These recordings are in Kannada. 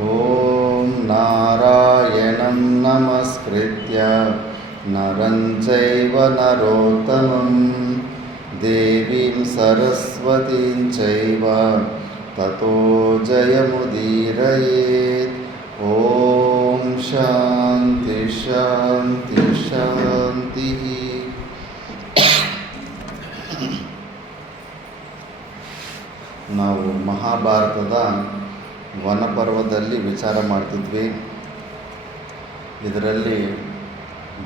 ಓಂ ನಾರಾಯಣಂ ನಮಸ್ಕೃತ್ಯ ನರಂ ಚೈವ ನರೋತ್ತಮಂ ದೇವೀಂ ಸರಸ್ವತೀಂ ಚೈವ ತತೋ ಜಯಮುದೀರಯೇತ್. ಓಂ ಶಾಂತಿ ಶಾಂತಿ ಶಾಂತಿ. ನಾವು ಮಹಾಭಾರತದ ವನಪರ್ವದಲ್ಲಿ ವಿಚಾರ ಮಾಡ್ತಿದ್ವಿ. ಇದರಲ್ಲಿ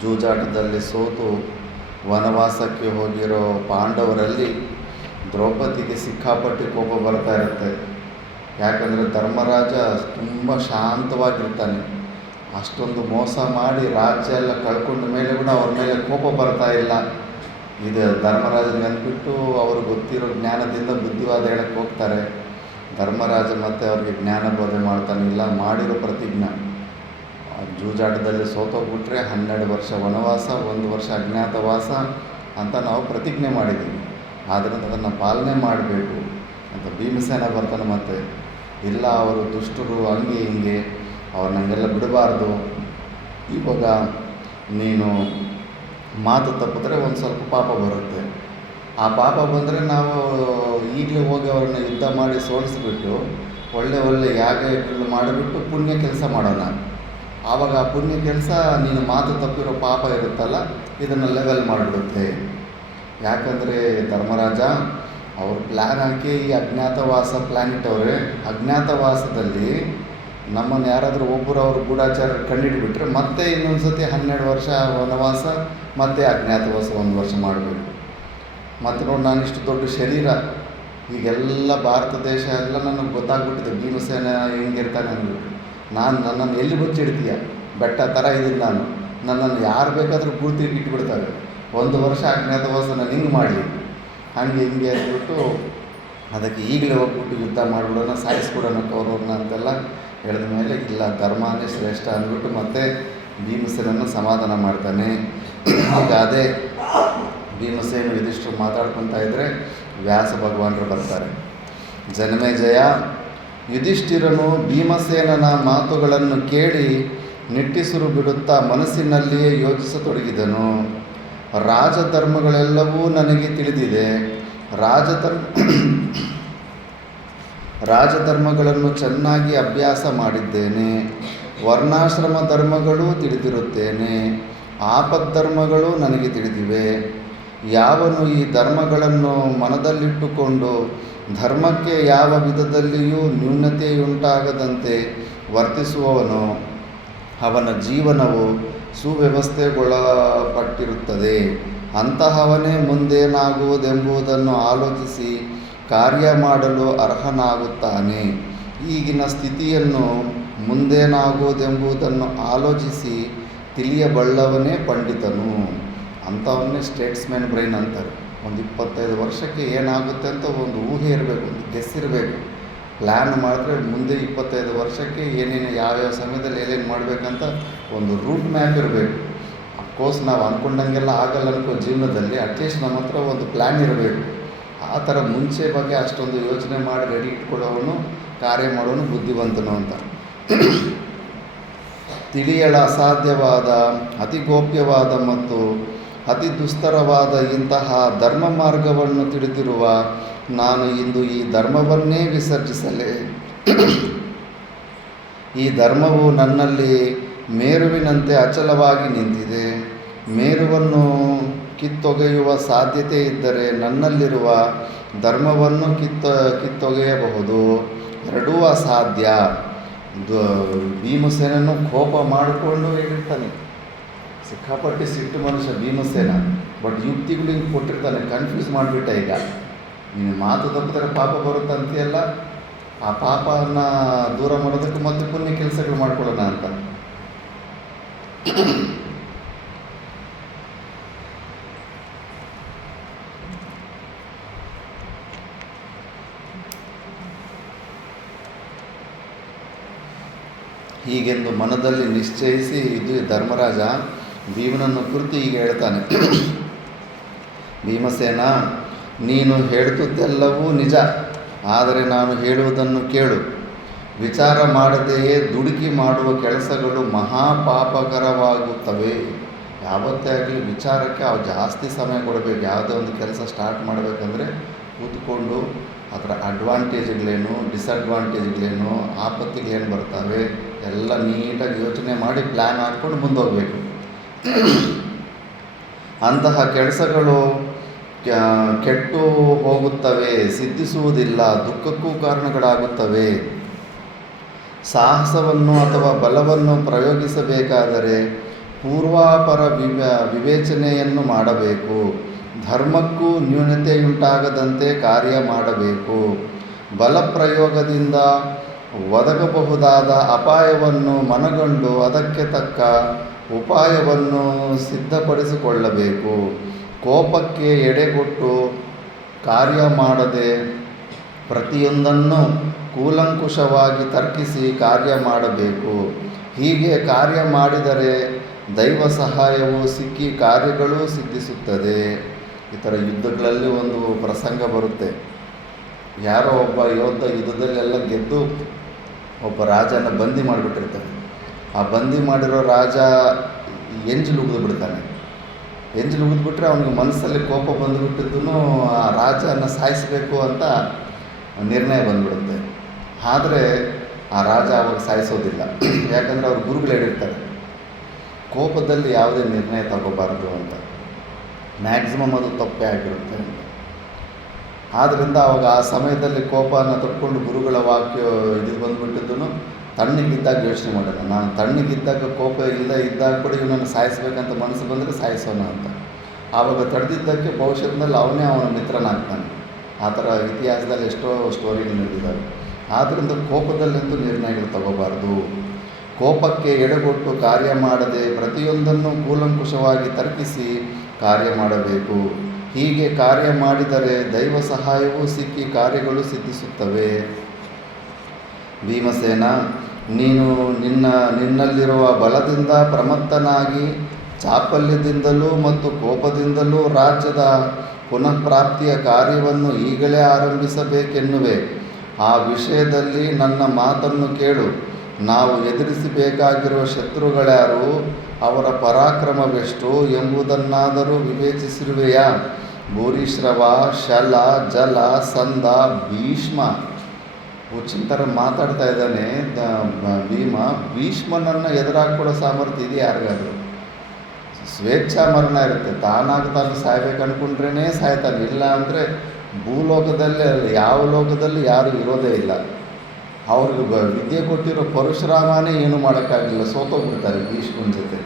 ಜೂಜಾಟದಲ್ಲಿ ಸೋತು ವನವಾಸಕ್ಕೆ ಹೋಗಿರೋ ಪಾಂಡವರಲ್ಲಿ ದ್ರೌಪದಿಗೆ ಸಿಕ್ಕಾಪಟ್ಟಿ ಕೋಪ ಬರ್ತಾ ಇರುತ್ತೆ. ಯಾಕಂದರೆ ಧರ್ಮರಾಜ ತುಂಬ ಶಾಂತವಾಗಿರ್ತಾನೆ. ಅಷ್ಟೊಂದು ಮೋಸ ಮಾಡಿ ರಾಜ್ಯ ಎಲ್ಲ ಕಳ್ಕೊಂಡ ಮೇಲೆ ಕೂಡ ಅವ್ರ ಮೇಲೆ ಕೋಪ ಬರ್ತಾ ಇಲ್ಲ. ಇದು ಧರ್ಮರಾಜನ ನೆನ್ಪಿಟ್ಟು ಅವರು ಗೊತ್ತಿರೋ ಜ್ಞಾನದಿಂದ ಬುದ್ಧಿವಾದ ಹೇಳಕ್ಕೆ ಹೋಗ್ತಾರೆ. ಧರ್ಮರಾಜ ಮತ್ತು ಅವ್ರಿಗೆ ಜ್ಞಾನ ಬೋಧೆ ಮಾಡ್ತಾನಿಲ್ಲ. ಮಾಡಿರೋ ಪ್ರತಿಜ್ಞೆ ಜೂಜಾಟದಲ್ಲಿ ಸೋತೋಗ್ಬಿಟ್ರೆ 12 ವರ್ಷ ವನವಾಸ, 1 ವರ್ಷ ಅಜ್ಞಾತವಾಸ ಅಂತ ನಾವು ಪ್ರತಿಜ್ಞೆ ಮಾಡಿದ್ದೀವಿ. ಆದ್ದರಿಂದ ಅದನ್ನು ಪಾಲನೆ ಮಾಡಬೇಕು ಅಂತ ಭೀಮಸೇನ ಬರ್ತಾನೆ. ಮತ್ತು ಇಲ್ಲ, ಅವರು ದುಷ್ಟರು, ಹಂಗೆ ಹಿಂಗೆ, ಅವ್ರನ್ನೆಲ್ಲ ಬಿಡಬಾರ್ದು. ಇವಾಗ ನೀನು ಮಾತು ತಪ್ಪಿದ್ರೆ ಒಂದು ಸ್ವಲ್ಪ ಪಾಪ ಬರುತ್ತೆ. ಆ ಪಾಪ ಬಂದರೆ ನಾವು ಈಗಲೇ ಹೋಗಿ ಅವ್ರನ್ನ ಯುದ್ಧ ಮಾಡಿ ಸೋಲಿಸ್ಬಿಟ್ಟು ಒಳ್ಳೆ ಯಾಗಗಳು ಮಾಡಿಬಿಟ್ಟು ಪುಣ್ಯ ಕೆಲಸ ಮಾಡೋಣ. ಆವಾಗ ಆ ಪುಣ್ಯ ಕೆಲಸ ನೀನು ಮಾತು ತಪ್ಪಿರೋ ಪಾಪ ಇರುತ್ತಲ್ಲ, ಇದನ್ನು ಲೆವೆಲ್ ಮಾಡಿಬಿಡುತ್ತೆ. ಯಾಕಂದರೆ ಧರ್ಮರಾಜ ಅವ್ರು ಪ್ಲ್ಯಾನ್ ಹಾಕಿ ಈ ಅಜ್ಞಾತವಾಸ ಪ್ಲ್ಯಾನ್ ಇಟ್ಟವ್ರೆ. ಅಜ್ಞಾತವಾಸದಲ್ಲಿ ನಮ್ಮನ್ನು ಯಾರಾದರೂ ಒಬ್ಬರು ಅವ್ರ ಗೂಢಾಚಾರ ಕಂಡಿಡ್ಬಿಟ್ರೆ ಮತ್ತೆ ಇನ್ನೊಂದು ಸತಿ 12 ವರ್ಷ ವನವಾಸ, ಮತ್ತೆ ಅಜ್ಞಾತವಾಸ 1 ವರ್ಷ ಮಾಡಬೇಕು. ಮತ್ತು ನೋಡಿ, ನಾನಿಷ್ಟು ದೊಡ್ಡ ಶರೀರ, ಈಗೆಲ್ಲ ಭಾರತ ದೇಶ ಎಲ್ಲ ನನಗೆ ಗೊತ್ತಾಗ್ಬಿಟ್ಟಿದೆ ಭೀಮಸೇನ ಹೆಂಗಿರ್ತಾನೆ ಅಂದ್ಬಿಟ್ಟು. ನನ್ನನ್ನು ಎಲ್ಲಿ ಬಚ್ಚಿಡ್ತೀಯ, ಬೆಟ್ಟ ಥರ ಇದ್ದೀನಿ ನಾನು. ನನ್ನನ್ನು ಯಾರು ಬೇಕಾದರೂ ಪೂರ್ತಿ ಇಟ್ಬಿಡ್ತಾರೆ. 1 ವರ್ಷ ಅಜ್ಞಾತವಾಸ ನಾನು ಹಿಂಗೆ ಮಾಡಲಿ, ಹಂಗೆ ಹಿಂಗೆ ಅಂದ್ಬಿಟ್ಟು ಅದಕ್ಕೆ ಈಗಲೇ ಹೋಗ್ಬಿಟ್ಟು ಯುದ್ಧ ಮಾಡಿಬಿಡೋಣ, ಸಾಯಿಸ್ಬಿಡೋಣ ಕೌರವ್ರನ್ನ ಅಂತೆಲ್ಲ ಹೇಳಿದ ಮೇಲೆ, ಇಲ್ಲ ಧರ್ಮನೇ ಶ್ರೇಷ್ಠ ಅಂದ್ಬಿಟ್ಟು ಮತ್ತೆ ಭೀಮಸೇನನ್ನು ಸಮಾಧಾನ ಮಾಡ್ತಾನೆ. ಈಗ ಅದೇ ಭೀಮಸೇನ ಯುಧಿಷ್ಠರು ಮಾತಾಡ್ಕೊತಾ ಇದ್ದರೆ ವ್ಯಾಸ ಭಗವಾನರು ಬರ್ತಾರೆ. ಜನಮೇಜಯ, ಯುಧಿಷ್ಠಿರನು ಭೀಮಸೇನನ ಮಾತುಗಳನ್ನು ಕೇಳಿ ನಿಟ್ಟುಸಿರು ಬಿಡುತ್ತಾ ಮನಸ್ಸಿನಲ್ಲಿಯೇ ಯೋಚಿಸತೊಡಗಿದನು. ರಾಜಧರ್ಮಗಳೆಲ್ಲವೂ ನನಗೆ ತಿಳಿದಿದೆ. ರಾಜಧರ್ಮಗಳನ್ನು ಚೆನ್ನಾಗಿ ಅಭ್ಯಾಸ ಮಾಡಿದ್ದೇನೆ. ವರ್ಣಾಶ್ರಮ ಧರ್ಮಗಳೂ ತಿಳಿದಿರುತ್ತೇನೆ. ಆಪದ್ಧರ್ಮಗಳು ನನಗೆ ತಿಳಿದಿವೆ. ಯಾವನು ಈ ಧರ್ಮಗಳನ್ನು ಮನದಲ್ಲಿಟ್ಟುಕೊಂಡು ಧರ್ಮಕ್ಕೆ ಯಾವ ವಿಧದಲ್ಲಿಯೂ ನ್ಯೂನತೆಯುಂಟಾಗದಂತೆ ವರ್ತಿಸುವವನು, ಅವನ ಜೀವನವು ಸುವ್ಯವಸ್ಥೆಗೊಳಪಟ್ಟಿರುತ್ತದೆ. ಅಂತಹವನೇ ಮುಂದೇನಾಗುವುದೆಂಬುದನ್ನು ಆಲೋಚಿಸಿ ಕಾರ್ಯ ಮಾಡಲು ಅರ್ಹನಾಗುತ್ತಾನೆ. ಈಗಿನ ಸ್ಥಿತಿಯನ್ನು ಮುಂದೇನಾಗುವುದೆಂಬುದನ್ನು ಆಲೋಚಿಸಿ ತಿಳಿಯಬಲ್ಲವನೇ ಪಂಡಿತನು. ಅಂಥವನ್ನೇ ಸ್ಟೇಟ್ಸ್ಮ್ಯಾನ್ ಬ್ರೈನ್ ಅಂತಾರೆ. ಒಂದು 25 ವರ್ಷಕ್ಕೆ ಏನಾಗುತ್ತೆ ಅಂತ ಒಂದು ಊಹೆ ಇರಬೇಕು, ಒಂದು ಗೆಸ್ ಇರಬೇಕು. ಪ್ಲ್ಯಾನ್ ಮಾಡಿದ್ರೆ ಮುಂದೆ 25 ವರ್ಷಕ್ಕೆ ಏನೇನು ಯಾವ್ಯಾವ ಸಮಯದಲ್ಲಿ ಏನೇನು ಮಾಡಬೇಕಂತ ಒಂದು ರೂಟ್ ಮ್ಯಾಪ್ ಇರಬೇಕು. ಅಫ್ಕೋರ್ಸ್ ನಾವು ಅಂದ್ಕೊಂಡಂಗೆಲ್ಲ ಆಗಲ್ಲ ಅನ್ಕೋ ಜೀವನದಲ್ಲಿ. ಅಟ್ಲೀಸ್ಟ್ ನಮ್ಮ ಹತ್ರ ಒಂದು ಪ್ಲ್ಯಾನ್ ಇರಬೇಕು. ಆ ಥರ ಮುಂಚೆ ಬಗ್ಗೆ ಅಷ್ಟೊಂದು ಯೋಚನೆ ಮಾಡಿ ರೆಡಿ ಇಟ್ಕೊಳ್ಳೋವನು, ಕಾರ್ಯ ಮಾಡೋನು ಬುದ್ಧಿವಂತನು ಅಂತ. ತಿಳಿಯಲು ಅಸಾಧ್ಯವಾದ, ಅತಿ ಗೋಪ್ಯವಾದ ಮತ್ತು ಅತಿ ದುಸ್ತರವಾದ ಇಂತಹ ಧರ್ಮ ಮಾರ್ಗವನ್ನು ತಿಳಿದಿರುವ ನಾನು ಇಂದು ಈ ಧರ್ಮವನ್ನೇ ವಿಸರ್ಜಿಸಲೇ? ಈ ಧರ್ಮವು ನನ್ನಲ್ಲಿ ಮೇರುವಿನಂತೆ ಅಚಲವಾಗಿ ನಿಂತಿದೆ. ಮೇರುವನ್ನು ಕಿತ್ತೊಗೆಯುವ ಸಾಧ್ಯತೆ ಇದ್ದರೆ ನನ್ನಲ್ಲಿರುವ ಧರ್ಮವನ್ನು ಕಿತ್ತೊಗೆಯಬಹುದು. ಎರಡೂ ಅಸಾಧ್ಯ. ಭೀಮಸೇನನ್ನು ಕೋಪ ಮಾಡಿಕೊಂಡು ಹೇಳಿರ್ತಾನೆ. ಸಿಕ್ಕಾಪಟ್ಟಿ ಸಿಟ್ಟು ಮನುಷ್ಯ ಭೀಮಸೇನ. ಬಟ್ ಯುಕ್ತಿಗಳು ಹಿಂಗೆ ಕೊಟ್ಟಿರ್ತಾನೆ, ಕನ್ಫ್ಯೂಸ್ ಮಾಡಿಬಿಟ್ಟ. ಈಗ ನೀನು ಮಾತು ತಪ್ಪಿದ್ರೆ ಪಾಪ ಬರುತ್ತೆ ಅಂತೆಯಲ್ಲ, ಆ ಪಾಪವನ್ನು ದೂರ ಮಾಡೋದಕ್ಕೆ ಮತ್ತೆ ಪುಣ್ಯ ಕೆಲಸಗಳು ಮಾಡ್ಕೊಳ್ಳೋಣ ಅಂತ. ಹೀಗೆಂದು ಮನದಲ್ಲಿ ನಿಶ್ಚಯಿಸಿ ಇದು ಧರ್ಮರಾಜ ಭೀಮನನ್ನು ಕುರಿತು ಹೀಗೆ ಹೇಳ್ತಾನೆ. ಭೀಮಸೇನ, ನೀನು ಹೇಳುತ್ತಿದ್ದೆಲ್ಲವೂ ನಿಜ. ಆದರೆ ನಾನು ಹೇಳುವುದನ್ನು ಕೇಳು. ವಿಚಾರ ಮಾಡದೆಯೇ ದುಡುಕಿ ಮಾಡುವ ಕೆಲಸಗಳು ಮಹಾಪಾಪಕರವಾಗುತ್ತವೆ. ಯಾವತ್ತೇ ಆಗಲಿ ವಿಚಾರಕ್ಕೆ ಅವು ಜಾಸ್ತಿ ಸಮಯ ಕೊಡಬೇಕು. ಯಾವುದೇ ಒಂದು ಕೆಲಸ ಸ್ಟಾರ್ಟ್ ಮಾಡಬೇಕಂದ್ರೆ ಕೂತ್ಕೊಂಡು ಅದರ ಅಡ್ವಾಂಟೇಜ್ಗಳೇನು, ಡಿಸಡ್ವಾಂಟೇಜ್ಗಳೇನು, ಆಪತ್ತಿಗಳೇನು ಬರ್ತವೆ ಎಲ್ಲ ನೀಟಾಗಿ ಯೋಚನೆ ಮಾಡಿ ಪ್ಲ್ಯಾನ್ ಹಾಕ್ಕೊಂಡು ಮುಂದೋಗಬೇಕು. ಅಂತಹ ಕೆಲಸಗಳು ಕೆಟ್ಟು ಹೋಗುತ್ತವೆ, ಸಿದ್ಧಿಸುವುದಿಲ್ಲ, ದುಃಖಕ್ಕೂ ಕಾರಣಗಳಾಗುತ್ತವೆ. ಸಾಹಸವನ್ನು ಅಥವಾ ಬಲವನ್ನು ಪ್ರಯೋಗಿಸಬೇಕಾದರೆ ಪೂರ್ವಾಪರ ವಿವೇಚನೆಯನ್ನು ಮಾಡಬೇಕು. ಧರ್ಮಕ್ಕೂ ನ್ಯೂನತೆಯುಂಟಾಗದಂತೆ ಕಾರ್ಯ ಮಾಡಬೇಕು. ಬಲಪ್ರಯೋಗದಿಂದ ಒದಗಬಹುದಾದ ಅಪಾಯವನ್ನು ಮನಗಂಡು ಅದಕ್ಕೆ ತಕ್ಕ ಉಪಾಯವನ್ನು ಸಿದ್ಧಪಡಿಸಿಕೊಳ್ಳಬೇಕು. ಕೋಪಕ್ಕೆ ಎಡೆಗೊಟ್ಟು ಕಾರ್ಯ ಮಾಡದೆ ಪ್ರತಿಯೊಂದನ್ನು ಕೂಲಂಕುಷವಾಗಿ ತರ್ಕಿಸಿ ಕಾರ್ಯ ಮಾಡಬೇಕು. ಹೀಗೆ ಕಾರ್ಯ ಮಾಡಿದರೆ ದೈವ ಸಹಾಯವು ಸಿಕ್ಕಿ ಕಾರ್ಯಗಳೂ ಸಿದ್ಧಿಸುತ್ತದೆ. ಈ ಥರ ಯುದ್ಧಗಳಲ್ಲಿ ಒಂದು ಪ್ರಸಂಗ ಬರುತ್ತೆ. ಯಾರೋ ಒಬ್ಬ ಯೋಧ ಯುದ್ಧದಲ್ಲೆಲ್ಲ ಗೆದ್ದು ಒಬ್ಬ ರಾಜನ ಬಂದಿ ಮಾಡಿಬಿಟ್ಟಿರ್ತಾನೆ. ಆ ಬಂದಿ ಮಾಡಿರೋ ರಾಜ ಎಂಜಲು ಉಗಿದು ಬಿಡ್ತಾನೆ. ಎಂಜಲು ಉಗಿದ್ಬಿಟ್ರೆ ಅವನಿಗೆ ಮನಸ್ಸಲ್ಲಿ ಕೋಪ ಬಂದುಬಿಟ್ಟಿದ್ದು ಆ ರಾಜನ ಸಾಯಿಸಬೇಕು ಅಂತ ನಿರ್ಣಯ ಬಂದುಬಿಡುತ್ತೆ. ಆದರೆ ಆ ರಾಜ ಅವಾಗ ಸಾಯಿಸೋದಿಲ್ಲ. ಯಾಕಂದರೆ ಅವ್ರ ಗುರುಗಳು ಹೇಳಿರ್ತಾರೆ ಕೋಪದಲ್ಲಿ ಯಾವುದೇ ನಿರ್ಣಯ ತಗೋಬಾರ್ದು ಅಂತ. ಮ್ಯಾಕ್ಸಿಮಮ್ ಅದು ತಪ್ಪೇ ಆಗಿರುತ್ತೆ ಅಂತ. ಆದ್ದರಿಂದ ಅವಾಗ ಆ ಸಮಯದಲ್ಲಿ ಕೋಪನ ತೊಟ್ಕೊಂಡು ಗುರುಗಳ ವಾಕ್ಯ ಇದು ಬಂದುಬಿಟ್ಟಿದ್ದು ತಣ್ಣಗಿದ್ದಾಗ ಯೋಚನೆ ಮಾಡೋಣ. ನಾನು ತಣ್ಣಗಿದ್ದಾಗ ಕೋಪ ಇದ್ದಾಗ ಕೂಡ ಇವನನ್ನು ಸಾಯಿಸ್ಬೇಕಂತ ಮನಸ್ಸು ಬಂದರೆ ಸಾಯಿಸೋಣ ಅಂತ. ಆವಾಗ ತಡೆದಿದ್ದಕ್ಕೆ ಭವಿಷ್ಯದಲ್ಲಿ ಅವನೇ ಅವನ ಮಿತ್ರನಾಗ್ತಾನೆ. ಆ ಥರ ಇತಿಹಾಸದಲ್ಲಿ ಎಷ್ಟೋ ಸ್ಟೋರಿಗಳು ನಡೆದಿದ್ದಾವೆ. ಆದ್ದರಿಂದ ಕೋಪದಲ್ಲಂತೂ ನಿರ್ಣಯಗಳು ತಗೋಬಾರ್ದು. ಕೋಪಕ್ಕೆ ಎಡೆಗೊಟ್ಟು ಕಾರ್ಯ ಮಾಡದೆ ಪ್ರತಿಯೊಂದನ್ನು ಕೂಲಂಕುಷವಾಗಿ ತರ್ಕಿಸಿ ಕಾರ್ಯ ಮಾಡಬೇಕು. ಹೀಗೆ ಕಾರ್ಯ ಮಾಡಿದರೆ ದೈವ ಸಹಾಯವೂ ಸಿಕ್ಕಿ ಕಾರ್ಯಗಳು ಸಿದ್ಧಿಸುತ್ತವೆ. ಭೀಮಸೇನ, ನೀನು ನಿನ್ನಲ್ಲಿರುವ ಬಲದಿಂದ ಪ್ರಮತ್ತನಾಗಿ ಚಾಪಲ್ಯದಿಂದಲೂ ಮತ್ತು ಕೋಪದಿಂದಲೂ ರಾಜ್ಯದ ಪುನಃಪ್ರಾಪ್ತಿಯ ಕಾರ್ಯವನ್ನು ಈಗಲೇ ಆರಂಭಿಸಬೇಕೆನ್ನುವೆ. ಆ ವಿಷಯದಲ್ಲಿ ನನ್ನ ಮಾತನ್ನು ಕೇಳು. ನಾವು ಎದುರಿಸಬೇಕಾಗಿರುವ ಶತ್ರುಗಳ್ಯಾರು, ಅವರ ಪರಾಕ್ರಮವೆಷ್ಟು ಎಂಬುದನ್ನಾದರೂ ವಿವೇಚಿಸಿರುವೆಯಾ? ಭೂರಿಶ್ರವ, ಶಲ, ಜಲ, ಸಂದ, ಭೀಷ್ಮ. ಹುಚ್ಚಿನ ಮಾತಾಡ್ತಾ ಇದ್ದಾನೆ ಭೀಮ. ಭೀಷ್ಮನನ್ನು ಎದುರಾಕೊಡೋ ಸಾಮರ್ಥ್ಯ ಇದೆ ಯಾರಿಗಾದ್ರು? ಸ್ವೇಚ್ಛಾ ಮರಣ ಇರುತ್ತೆ. ತಾನಾಗಿ ತಾನು ಸಾಯ್ಬೇಕು ಅಂದ್ಕೊಂಡ್ರೇ ಸಾಯ್ತಾನೆ. ಇಲ್ಲ ಅಂದರೆ ಭೂಲೋಕದಲ್ಲೇ ಯಾವ ಲೋಕದಲ್ಲಿ ಯಾರು ಇರೋದೇ ಇಲ್ಲ. ಅವ್ರಿಗೆ ವಿದ್ಯೆ ಕೊಟ್ಟಿರೋ ಪರಶುರಾಮನೇ ಏನೂ ಮಾಡೋಕ್ಕಾಗಲಿಲ್ಲ, ಸೋತೋಗ್ಬಿಡ್ತಾರೆ ಭೀಷ್ಮನ ಜೊತೆ.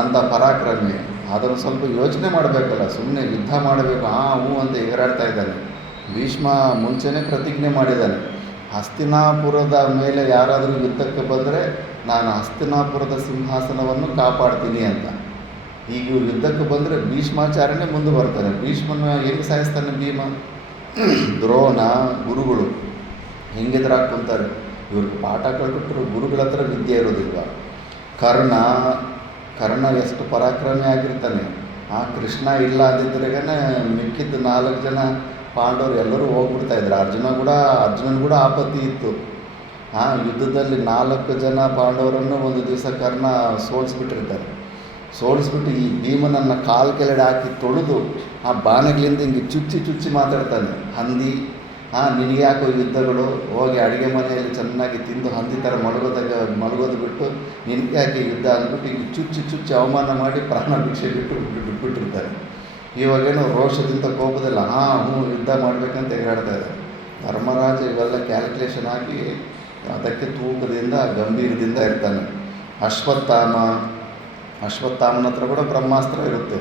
ಅಂಥ ಪರಾಕ್ರಮಿ. ಅದನ್ನು ಸ್ವಲ್ಪ ಯೋಚನೆ ಮಾಡಬೇಕಲ್ಲ, ಸುಮ್ಮನೆ ಯುದ್ಧ ಮಾಡಬೇಕು ಹ್ಞೂ ಅಂತ ಎಗರಾಡ್ತಾ ಇದ್ದಾನೆ. ಭೀಷ್ಮ ಮುಂಚೆನೇ ಪ್ರತಿಜ್ಞೆ ಮಾಡಿದ್ದಾನೆ, ಹಸ್ತಿನಾಪುರದ ಮೇಲೆ ಯಾರಾದರೂ ಯುದ್ಧಕ್ಕೆ ಬಂದರೆ ನಾನು ಹಸ್ತಿನಾಪುರದ ಸಿಂಹಾಸನವನ್ನು ಕಾಪಾಡ್ತೀನಿ ಅಂತ. ಈಗ ಯುದ್ಧಕ್ಕೆ ಬಂದರೆ ಭೀಷ್ಮಾಚಾರ್ಯನೇ ಮುಂದೆ ಬರ್ತಾನೆ. ಭೀಷ್ಮನ ಹೆಂಗೆ ಸಾಯಿಸ್ತಾನೆ ಭೀಮ? ದ್ರೋಣ ಗುರುಗಳು ಹೆಂಗೆದ್ರಾಗ ಕುಂತಾರೆ. ಇವ್ರಿಗೆ ಪಾಠ ಕಳ್ಬಿಟ್ರು. ಗುರುಗಳ ಹತ್ರ ವಿದ್ಯೆ ಇರೋದಿಲ್ವ? ಕರ್ಣ ಎಷ್ಟು ಪರಾಕ್ರಮಿ ಆಗಿರ್ತಾನೆ. ಆ ಕೃಷ್ಣ ಇಲ್ಲ ಅಂದಿದ್ರೆಗೇ ಮಿಕ್ಕಿದ್ದು 4 ಜನ ಪಾಂಡವರು ಎಲ್ಲರೂ ಹೋಗ್ಬಿಡ್ತಾಯಿದ್ರು. ಅರ್ಜುನನ ಕೂಡ ಆಪತ್ತಿ ಇತ್ತು. ಯುದ್ಧದಲ್ಲಿ 4 ಜನ ಪಾಂಡವರನ್ನು ಒಂದು ದಿವಸ ಕರ್ಣ ಸೋಲಿಸ್ಬಿಟ್ಟಿರ್ತಾರೆ. ಸೋಲಿಸ್ಬಿಟ್ಟು ಈ ಭೀಮನನ್ನು ಕಾಲು ಕೆಳಗಡೆ ಹಾಕಿ ತೊಳೆದು ಆ ಬಾಣಗಳಿಂದ ಹಿಂಗೆ ಚುಚ್ಚಿ ಮಾತಾಡ್ತಾನೆ. ಹಂದಿ, ನಿನಗೆ ಯಾಕೋ ಯುದ್ಧಗಳು, ಹೋಗಿ ಅಡುಗೆ ಮನೆಯಲ್ಲಿ ಚೆನ್ನಾಗಿ ತಿಂದು ಹಂದಿ ಥರ ಮಲಗೋದು ಬಿಟ್ಟು ನಿನಗೆ ಯಾಕೆ ಯುದ್ಧ ಅಂದ್ಬಿಟ್ಟು ಹಿಂಗೆ ಚುಚ್ಚಿ ಅವಮಾನ ಮಾಡಿ ಪ್ರಾಣ ಭಿಕ್ಷೆ ಬಿಟ್ಬಿಟ್ಟಿರ್ತಾರೆ. ಇವಾಗೇನೋ ರೋಷದಿಂದ ಕೋಪದಲ್ಲಿ ಯುದ್ಧ ಮಾಡಬೇಕಂತ ಎಗರಾಡ್ತಾ ಇದ್ದಾರೆ. ಧರ್ಮರಾಜ ಇವೆಲ್ಲ ಕ್ಯಾಲ್ಕುಲೇಷನ್ ಆಗಿ ಅದಕ್ಕೆ ತೂಕದಿಂದ ಗಂಭೀರದಿಂದ ಇರ್ತಾನೆ. ಅಶ್ವತ್ಥಾಮನ ಹತ್ರ ಕೂಡ ಬ್ರಹ್ಮಾಸ್ತ್ರ ಇರುತ್ತೆ.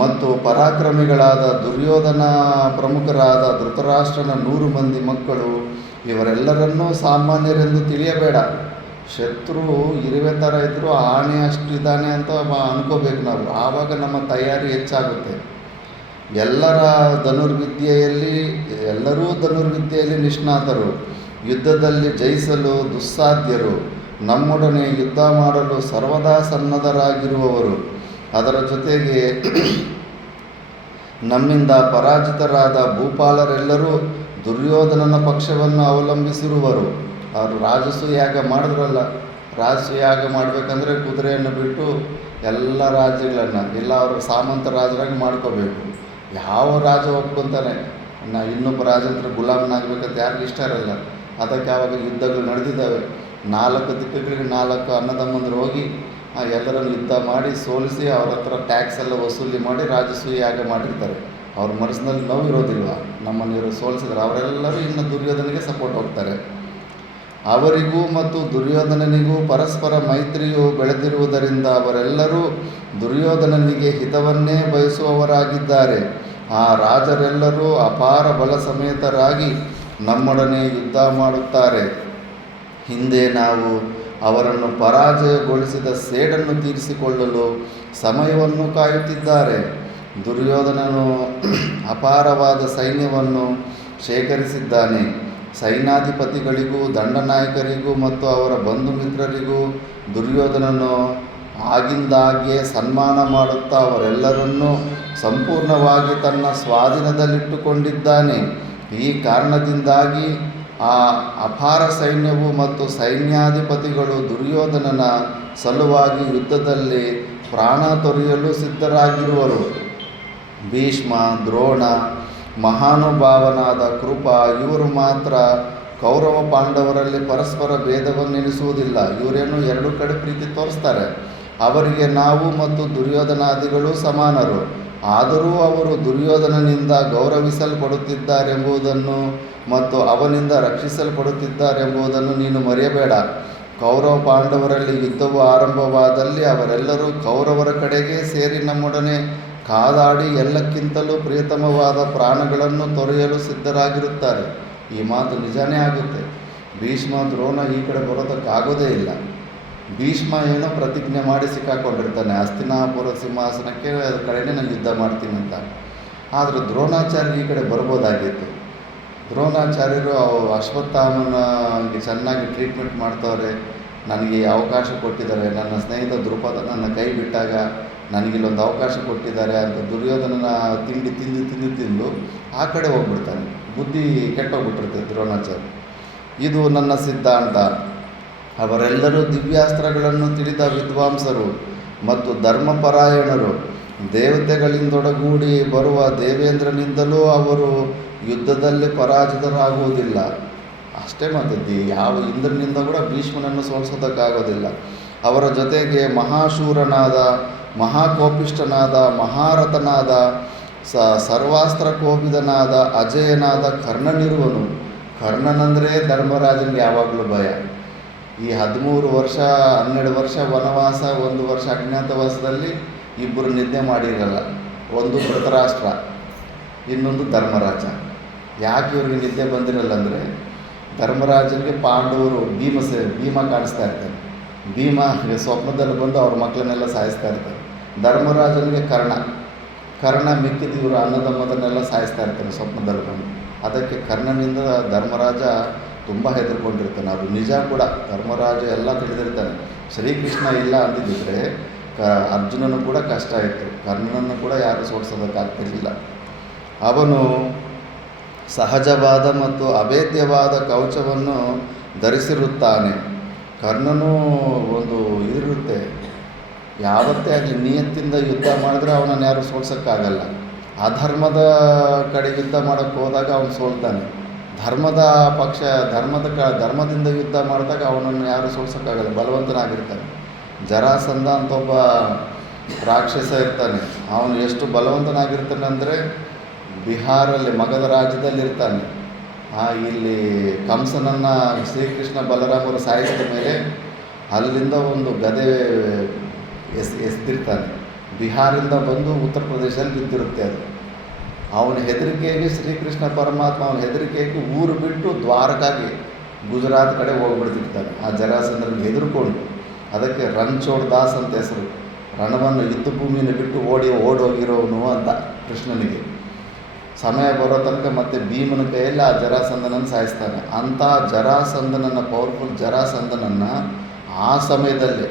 ಮತ್ತು ಪರಾಕ್ರಮಿಗಳಾದ ದುರ್ಯೋಧನ, ಪ್ರಮುಖರಾದ ಧೃತರಾಷ್ಟ್ರನ 100 ಮಂದಿ ಮಕ್ಕಳು, ಇವರೆಲ್ಲರನ್ನೂ ಸಾಮಾನ್ಯರೆಂದು ತಿಳಿಯಬೇಡ. ಶತ್ರು ಇರುವೆ ಥರ ಇದ್ದರೂ ಆಣೆ ಅಷ್ಟು ಇದ್ದಾನೆ ಅಂತ ಅನ್ಕೋಬೇಕು ನಾವು. ಆವಾಗ ನಮ್ಮ ತಯಾರಿ ಹೆಚ್ಚಾಗುತ್ತೆ. ಎಲ್ಲರೂ ಧನುರ್ವಿದ್ಯೆಯಲ್ಲಿ ನಿಷ್ಣಾತರು, ಯುದ್ಧದಲ್ಲಿ ಜಯಿಸಲು ದುಸ್ಸಾಧ್ಯರು, ನಮ್ಮೊಡನೆ ಯುದ್ಧ ಮಾಡಲು ಸರ್ವದಾ ಸನ್ನದ್ಧರಾಗಿರುವವರು. ಅದರ ಜೊತೆಗೆ ನಮ್ಮಿಂದ ಪರಾಜಿತರಾದ ಭೂಪಾಲರೆಲ್ಲರೂ ದುರ್ಯೋಧನನ ಪಕ್ಷವನ್ನು ಅವಲಂಬಿಸಿರುವರು. ಅವರು ರಾಜಸೂಯ ಯಾಗ ಮಾಡಿದ್ರಲ್ಲ, ರಾಜಸೂಯ ಯಾಗ ಮಾಡಬೇಕಂದ್ರೆ ಕುದುರೆಯನ್ನು ಬಿಟ್ಟು ಎಲ್ಲ ರಾಜ್ಯಗಳನ್ನು ಇಲ್ಲ ಅವರು ಸಾಮಂತ ರಾಜರಾಗಿ ಮಾಡ್ಕೋಬೇಕು. ಯಾವ ರಾಜ ಒಪ್ಕೊತಾನೆ? ಇನ್ನೊಬ್ಬ ರಾಜಂತ್ರ ಗುಲಾಮನಾಗಬೇಕಂತ ಯಾರಿಗೂ ಇಷ್ಟ ಇರಲ್ಲ. ಅದಕ್ಕೆ ಆವಾಗ ಯುದ್ಧಗಳು ನಡೆದಿದ್ದಾವೆ. 4 ದಿಕ್ಕುಗಳಿಗೆ 4 ಅಣ್ಣತಮ್ಮಂದರು ಹೋಗಿ ಎಲ್ಲರನ್ನು ಯುದ್ಧ ಮಾಡಿ ಸೋಲಿಸಿ ಅವ್ರ ಹತ್ರ ಟ್ಯಾಕ್ಸ್ ಎಲ್ಲ ವಸೂಲಿ ಮಾಡಿ ರಾಜಸೂಯ ಯಾಗ ಮಾಡಿರ್ತಾರೆ. ಅವ್ರ ಮನಸ್ಸಿನಲ್ಲಿ ನೋವು ಇರೋದಿಲ್ವ? ನಮ್ಮನ್ನು ಸೋಲಿಸಿದ್ರೆ ಅವರೆಲ್ಲರೂ ಇನ್ನು ದುರ್ಯೋಧನಿಗೆ ಸಪೋರ್ಟ್ ಹೋಗ್ತಾರೆ. ಅವರಿಗೂ ಮತ್ತು ದುರ್ಯೋಧನನಿಗೂ ಪರಸ್ಪರ ಮೈತ್ರಿಯು ಬೆಳೆದಿರುವುದರಿಂದ ಅವರೆಲ್ಲರೂ ದುರ್ಯೋಧನನಿಗೆ ಹಿತವನ್ನೇ ಬಯಸುವವರಾಗಿದ್ದಾರೆ. ಆ ರಾಜರೆಲ್ಲರೂ ಅಪಾರ ಬಲ ಸಮೇತರಾಗಿ ನಮ್ಮೊಡನೆ ಯುದ್ಧ ಮಾಡುತ್ತಾರೆ. ಹಿಂದೆ ನಾವು ಅವರನ್ನು ಪರಾಜಯಗೊಳಿಸಿದ ಸೇಡನ್ನು ತೀರಿಸಿಕೊಳ್ಳಲು ಸಮಯವನ್ನು ಕಾಯುತ್ತಿದ್ದಾರೆ. ದುರ್ಯೋಧನನು ಅಪಾರವಾದ ಸೈನ್ಯವನ್ನು ಶೇಖರಿಸಿದ್ದಾನೆ. ಸೈನ್ಯಾಧಿಪತಿಗಳಿಗೂ ದಂಡನಾಯಕರಿಗೂ ಮತ್ತು ಅವರ ಬಂಧು ಮಿತ್ರರಿಗೂ ದುರ್ಯೋಧನನು ಆಗಿಂದಾಗ್ಗೆ ಸನ್ಮಾನ ಮಾಡುತ್ತಾ ಅವರೆಲ್ಲರನ್ನೂ ಸಂಪೂರ್ಣವಾಗಿ ತನ್ನ ಸ್ವಾಧೀನದಲ್ಲಿಟ್ಟುಕೊಂಡಿದ್ದಾನೆ. ಈ ಕಾರಣದಿಂದಾಗಿ ಆ ಅಪಾರ ಸೈನ್ಯವು ಮತ್ತು ಸೈನ್ಯಾಧಿಪತಿಗಳು ದುರ್ಯೋಧನನ ಸಲುವಾಗಿ ಯುದ್ಧದಲ್ಲಿ ಪ್ರಾಣ ತೊರೆಯಲು ಸಿದ್ಧರಾಗಿರುವರು. ಭೀಷ್ಮ, ದ್ರೋಣ, ಮಹಾನುಭಾವನಾದ ಕೃಪ ಇವರು ಮಾತ್ರ ಕೌರವ ಪಾಂಡವರಲ್ಲಿ ಪರಸ್ಪರ ಭೇದವನ್ನೆನಿಸುವುದಿಲ್ಲ. ಇವರೇನು 2 ಕಡೆ ಪ್ರೀತಿ ತೋರಿಸ್ತಾರೆ. ಅವರಿಗೆ ನಾವು ಮತ್ತು ದುರ್ಯೋಧನಾದಿಗಳು ಸಮಾನರು. ಆದರೂ ಅವರು ದುರ್ಯೋಧನನಿಂದ ಗೌರವಿಸಲ್ಪಡುತ್ತಿದ್ದಾರೆಂಬುದನ್ನು ಮತ್ತು ಅವನಿಂದ ರಕ್ಷಿಸಲ್ಪಡುತ್ತಿದ್ದಾರೆಂಬುದನ್ನು ನೀನು ಮರೆಯಬೇಡ. ಕೌರವ ಪಾಂಡವರಲ್ಲಿ ಯುದ್ಧವು ಆರಂಭವಾದಲ್ಲಿ ಅವರೆಲ್ಲರೂ ಕೌರವರ ಕಡೆಗೆ ಸೇರಿ ನಮ್ಮೊಡನೆ ಕಾದಾಡಿ ಎಲ್ಲಕ್ಕಿಂತಲೂ ಪ್ರಿಯತಮವಾದ ಪ್ರಾಣಗಳನ್ನು ತೊರೆಯಲು ಸಿದ್ಧರಾಗಿರುತ್ತಾರೆ. ಈ ಮಾತು ನಿಜನೇ ಆಗುತ್ತೆ. ಭೀಷ್ಮ, ದ್ರೋಣ ಈ ಕಡೆ ಬರೋದಕ್ಕಾಗೋದೇ ಇಲ್ಲ. ಭೀಷ್ಮ ಏನೋ ಪ್ರತಿಜ್ಞೆ ಮಾಡಿ ಸಿಕ್ಕಾಕೊಂಡಿರ್ತಾನೆ, ಹಸ್ತಿನಾಪುರ ಸಿಂಹಾಸನಕ್ಕೆ ಅದ್ರ ಕಡೆನೇ ನಾನು ಯುದ್ಧ ಮಾಡ್ತೀನಿ ಅಂತ. ಆದರೆ ದ್ರೋಣಾಚಾರ್ಯ ಈ ಕಡೆ ಬರ್ಬೋದಾಗಿತ್ತು. ದ್ರೋಣಾಚಾರ್ಯರು ಅಶ್ವತ್ಥಾಮನಿಗೆ ಚೆನ್ನಾಗಿ ಟ್ರೀಟ್ಮೆಂಟ್ ಮಾಡ್ತವ್ರೆ, ನನಗೆ ಅವಕಾಶ ಕೊಟ್ಟಿದ್ದಾರೆ, ನನ್ನ ಸ್ನೇಹಿತ ದ್ರುಪದ ನನ್ನ ಕೈ ಬಿಟ್ಟಾಗ ನನಗಿಲ್ಲೊಂದು ಅವಕಾಶ ಕೊಟ್ಟಿದ್ದಾರೆ ಅಂತ ದುರ್ಯೋಧನನ ತಿಂಡಿ ತಿಂದು ಆ ಕಡೆ ಹೋಗ್ಬಿಡ್ತಾನೆ. ಬುದ್ಧಿ ಕೆಟ್ಟೋಗ್ಬಿಟ್ಟಿರುತ್ತೆ ದ್ರೋಣಾಚಾರ್ಯ. ಇದು ನನ್ನ ಸಿದ್ಧಾಂತ. ಅವರೆಲ್ಲರೂ ದಿವ್ಯಾಸ್ತ್ರಗಳನ್ನು ತಿಳಿದ ವಿದ್ವಾಂಸರು ಮತ್ತು ಧರ್ಮಪರಾಯಣರು. ದೇವತೆಗಳಿಂದೊಡಗೂಡಿ ಬರುವ ದೇವೇಂದ್ರನಿಂದಲೂ ಅವರು ಯುದ್ಧದಲ್ಲಿ ಪರಾಜಿತರಾಗುವುದಿಲ್ಲ. ಅಷ್ಟೇ ಮಾತದ್ದು, ಯಾವ ಇಂದ್ರನಿಂದ ಕೂಡ ಭೀಷ್ಮನನ್ನು ಸೋಲಿಸೋದಕ್ಕಾಗೋದಿಲ್ಲ. ಅವರ ಜೊತೆಗೆ ಮಹಾಶೂರನಾದ, ಮಹಾಕೋಪಿಷ್ಠನಾದ, ಮಹಾರಥನಾದ, ಸರ್ವಾಸ್ತ್ರ ಕೋಪಿದನಾದ, ಅಜಯನಾದ ಕರ್ಣನಿರುವನು. ಕರ್ಣನಂದರೆ ಧರ್ಮರಾಜನಿಗೆ ಯಾವಾಗಲೂ ಭಯ. ಈ 13 ವರ್ಷ 12 ವರ್ಷ ವನವಾಸ, 1 ವರ್ಷ ಅಜ್ಞಾತವಾಸದಲ್ಲಿ ಇಬ್ಬರು ನಿದ್ದೆ ಮಾಡಿರಲ್ಲ. ಒಂದು ಧೃತರಾಷ್ಟ್ರ, ಇನ್ನೊಂದು ಧರ್ಮರಾಜ. ಯಾಕೆ ಇವ್ರಿಗೆ ನಿದ್ದೆ ಬಂದಿರಲ್ಲ ಅಂದರೆ, ಧರ್ಮರಾಜನಿಗೆ ಪಾಂಡವರು ಭೀಮ ಕಾಣಿಸ್ತಾ ಇರ್ತಾನೆ. ಭೀಮ ಸ್ವಪ್ನದಲ್ಲಿ ಬಂದು ಅವ್ರ ಮಕ್ಕಳನ್ನೆಲ್ಲ ಸಾಯಿಸ್ತಾ ಇರ್ತಾರೆ. ಧರ್ಮರಾಜನಿಗೆ ಕರ್ಣ ಮಿಕ್ಕಿದ ಇವರು ಅನ್ನದಮ್ಮದನ್ನೆಲ್ಲ ಸಾಯಿಸ್ತಾ ಇರ್ತಾನೆ ಸ್ವಪ್ನದಲ್ಲಿ ಬಂದು. ಅದಕ್ಕೆ ಕರ್ಣನಿಂದ ಧರ್ಮರಾಜ ತುಂಬ ಹೆದರ್ಕೊಂಡಿರ್ತಾನೆ. ಅದು ನಿಜ ಕೂಡ. ಧರ್ಮರಾಜ ಎಲ್ಲ ತಿಳಿದಿರ್ತಾನೆ. ಶ್ರೀಕೃಷ್ಣ ಇಲ್ಲ ಅಂದಿದ್ದರೆ ಅರ್ಜುನನು ಕೂಡ ಕಷ್ಟ ಇತ್ತು. ಕರ್ಣನನ್ನು ಕೂಡ ಯಾರು ಸೋಲಿಸೋದಕ್ಕಾಗ್ತಿರಲಿಲ್ಲ. ಅವನು ಸಹಜವಾದ ಮತ್ತು ಅಭೇದ್ಯವಾದ ಕವಚವನ್ನು ಧರಿಸಿರುತ್ತಾನೆ. ಕರ್ಣನೂ ಒಂದು ಇದಿರುತ್ತೆ, ಯಾವತ್ತೇ ಆಗಲಿ ನಿಯತ್ತಿಂದ ಯುದ್ಧ ಮಾಡಿದ್ರೆ ಅವನನ್ನು ಯಾರು ಸೋಲ್ಸೋಕ್ಕಾಗಲ್ಲ. ಅಧರ್ಮದ ಕಡೆ ಯುದ್ಧ ಮಾಡೋಕ್ಕೆ ಹೋದಾಗ ಅವನು ಸೋಲ್ತಾನೆ. ಧರ್ಮದಿಂದ ಯುದ್ಧ ಮಾಡಿದಾಗ ಅವನನ್ನು ಯಾರು ಸೋಲ್ಸೋಕ್ಕಾಗಲ್ಲ, ಬಲವಂತನಾಗಿರ್ತಾನೆ. ಜರಾಸಂಧ ಅಂತ ಒಬ್ಬ ರಾಕ್ಷಸ ಇರ್ತಾನೆ. ಅವನು ಎಷ್ಟು ಬಲವಂತನಾಗಿರ್ತಾನೆ ಅಂದರೆ, ಬಿಹಾರಲ್ಲಿ ಮಗಧ ರಾಜ್ಯದಲ್ಲಿರ್ತಾನೆ. ಇಲ್ಲಿ ಕಂಸನನ್ನು ಶ್ರೀಕೃಷ್ಣ ಬಲರಾಮರು ಸಾಯಿಸಿದ ಮೇಲೆ ಅಲ್ಲಿಂದ ಒಂದು ಗದೆ ಎಸ್ದಿರ್ತಾನೆ. ಬಿಹಾರಿಂದ ಬಂದು ಉತ್ತರ ಪ್ರದೇಶದಲ್ಲಿ ಬಿದ್ದಿರುತ್ತೆ ಅದು. ಅವನ ಹೆದರಿಕೆಗೆ ಶ್ರೀಕೃಷ್ಣ ಪರಮಾತ್ಮ ಅವನ ಹೆದರಿಕೆಗೆ ಊರು ಬಿಟ್ಟು ದ್ವಾರಕಾಗಿ ಗುಜರಾತ್ ಕಡೆ ಹೋಗ್ಬಿಡ್ತಿರ್ತಾನೆ. ಆ ಜರಾಸಂಧನಿಗೆ ಹೆದರ್ಕೊಂಡು. ಅದಕ್ಕೆ ರಣಛೋಡ್ ದಾಸ್ ಅಂತ ಹೆಸರು. ರಣವನ್ನು ಯುದ್ಧ ಭೂಮಿಯನ್ನು ಬಿಟ್ಟು ಓಡೋಗಿರೋನು ಅಂತ ಕೃಷ್ಣನಿಗೆ. ಸಮಯ ಬರೋ ತನಕ ಮತ್ತೆ ಭೀಮನ ಕೈಯಲ್ಲಿ ಆ ಜರಾಸಂಧನನ್ನು ಸಾಯಿಸ್ತಾನೆ. ಅಂಥ ಜರಾಸಂಧನನ್ನು, ಪವರ್ಫುಲ್ ಜರಾಸಂಧನನ್ನು ಆ ಸಮಯದಲ್ಲಿ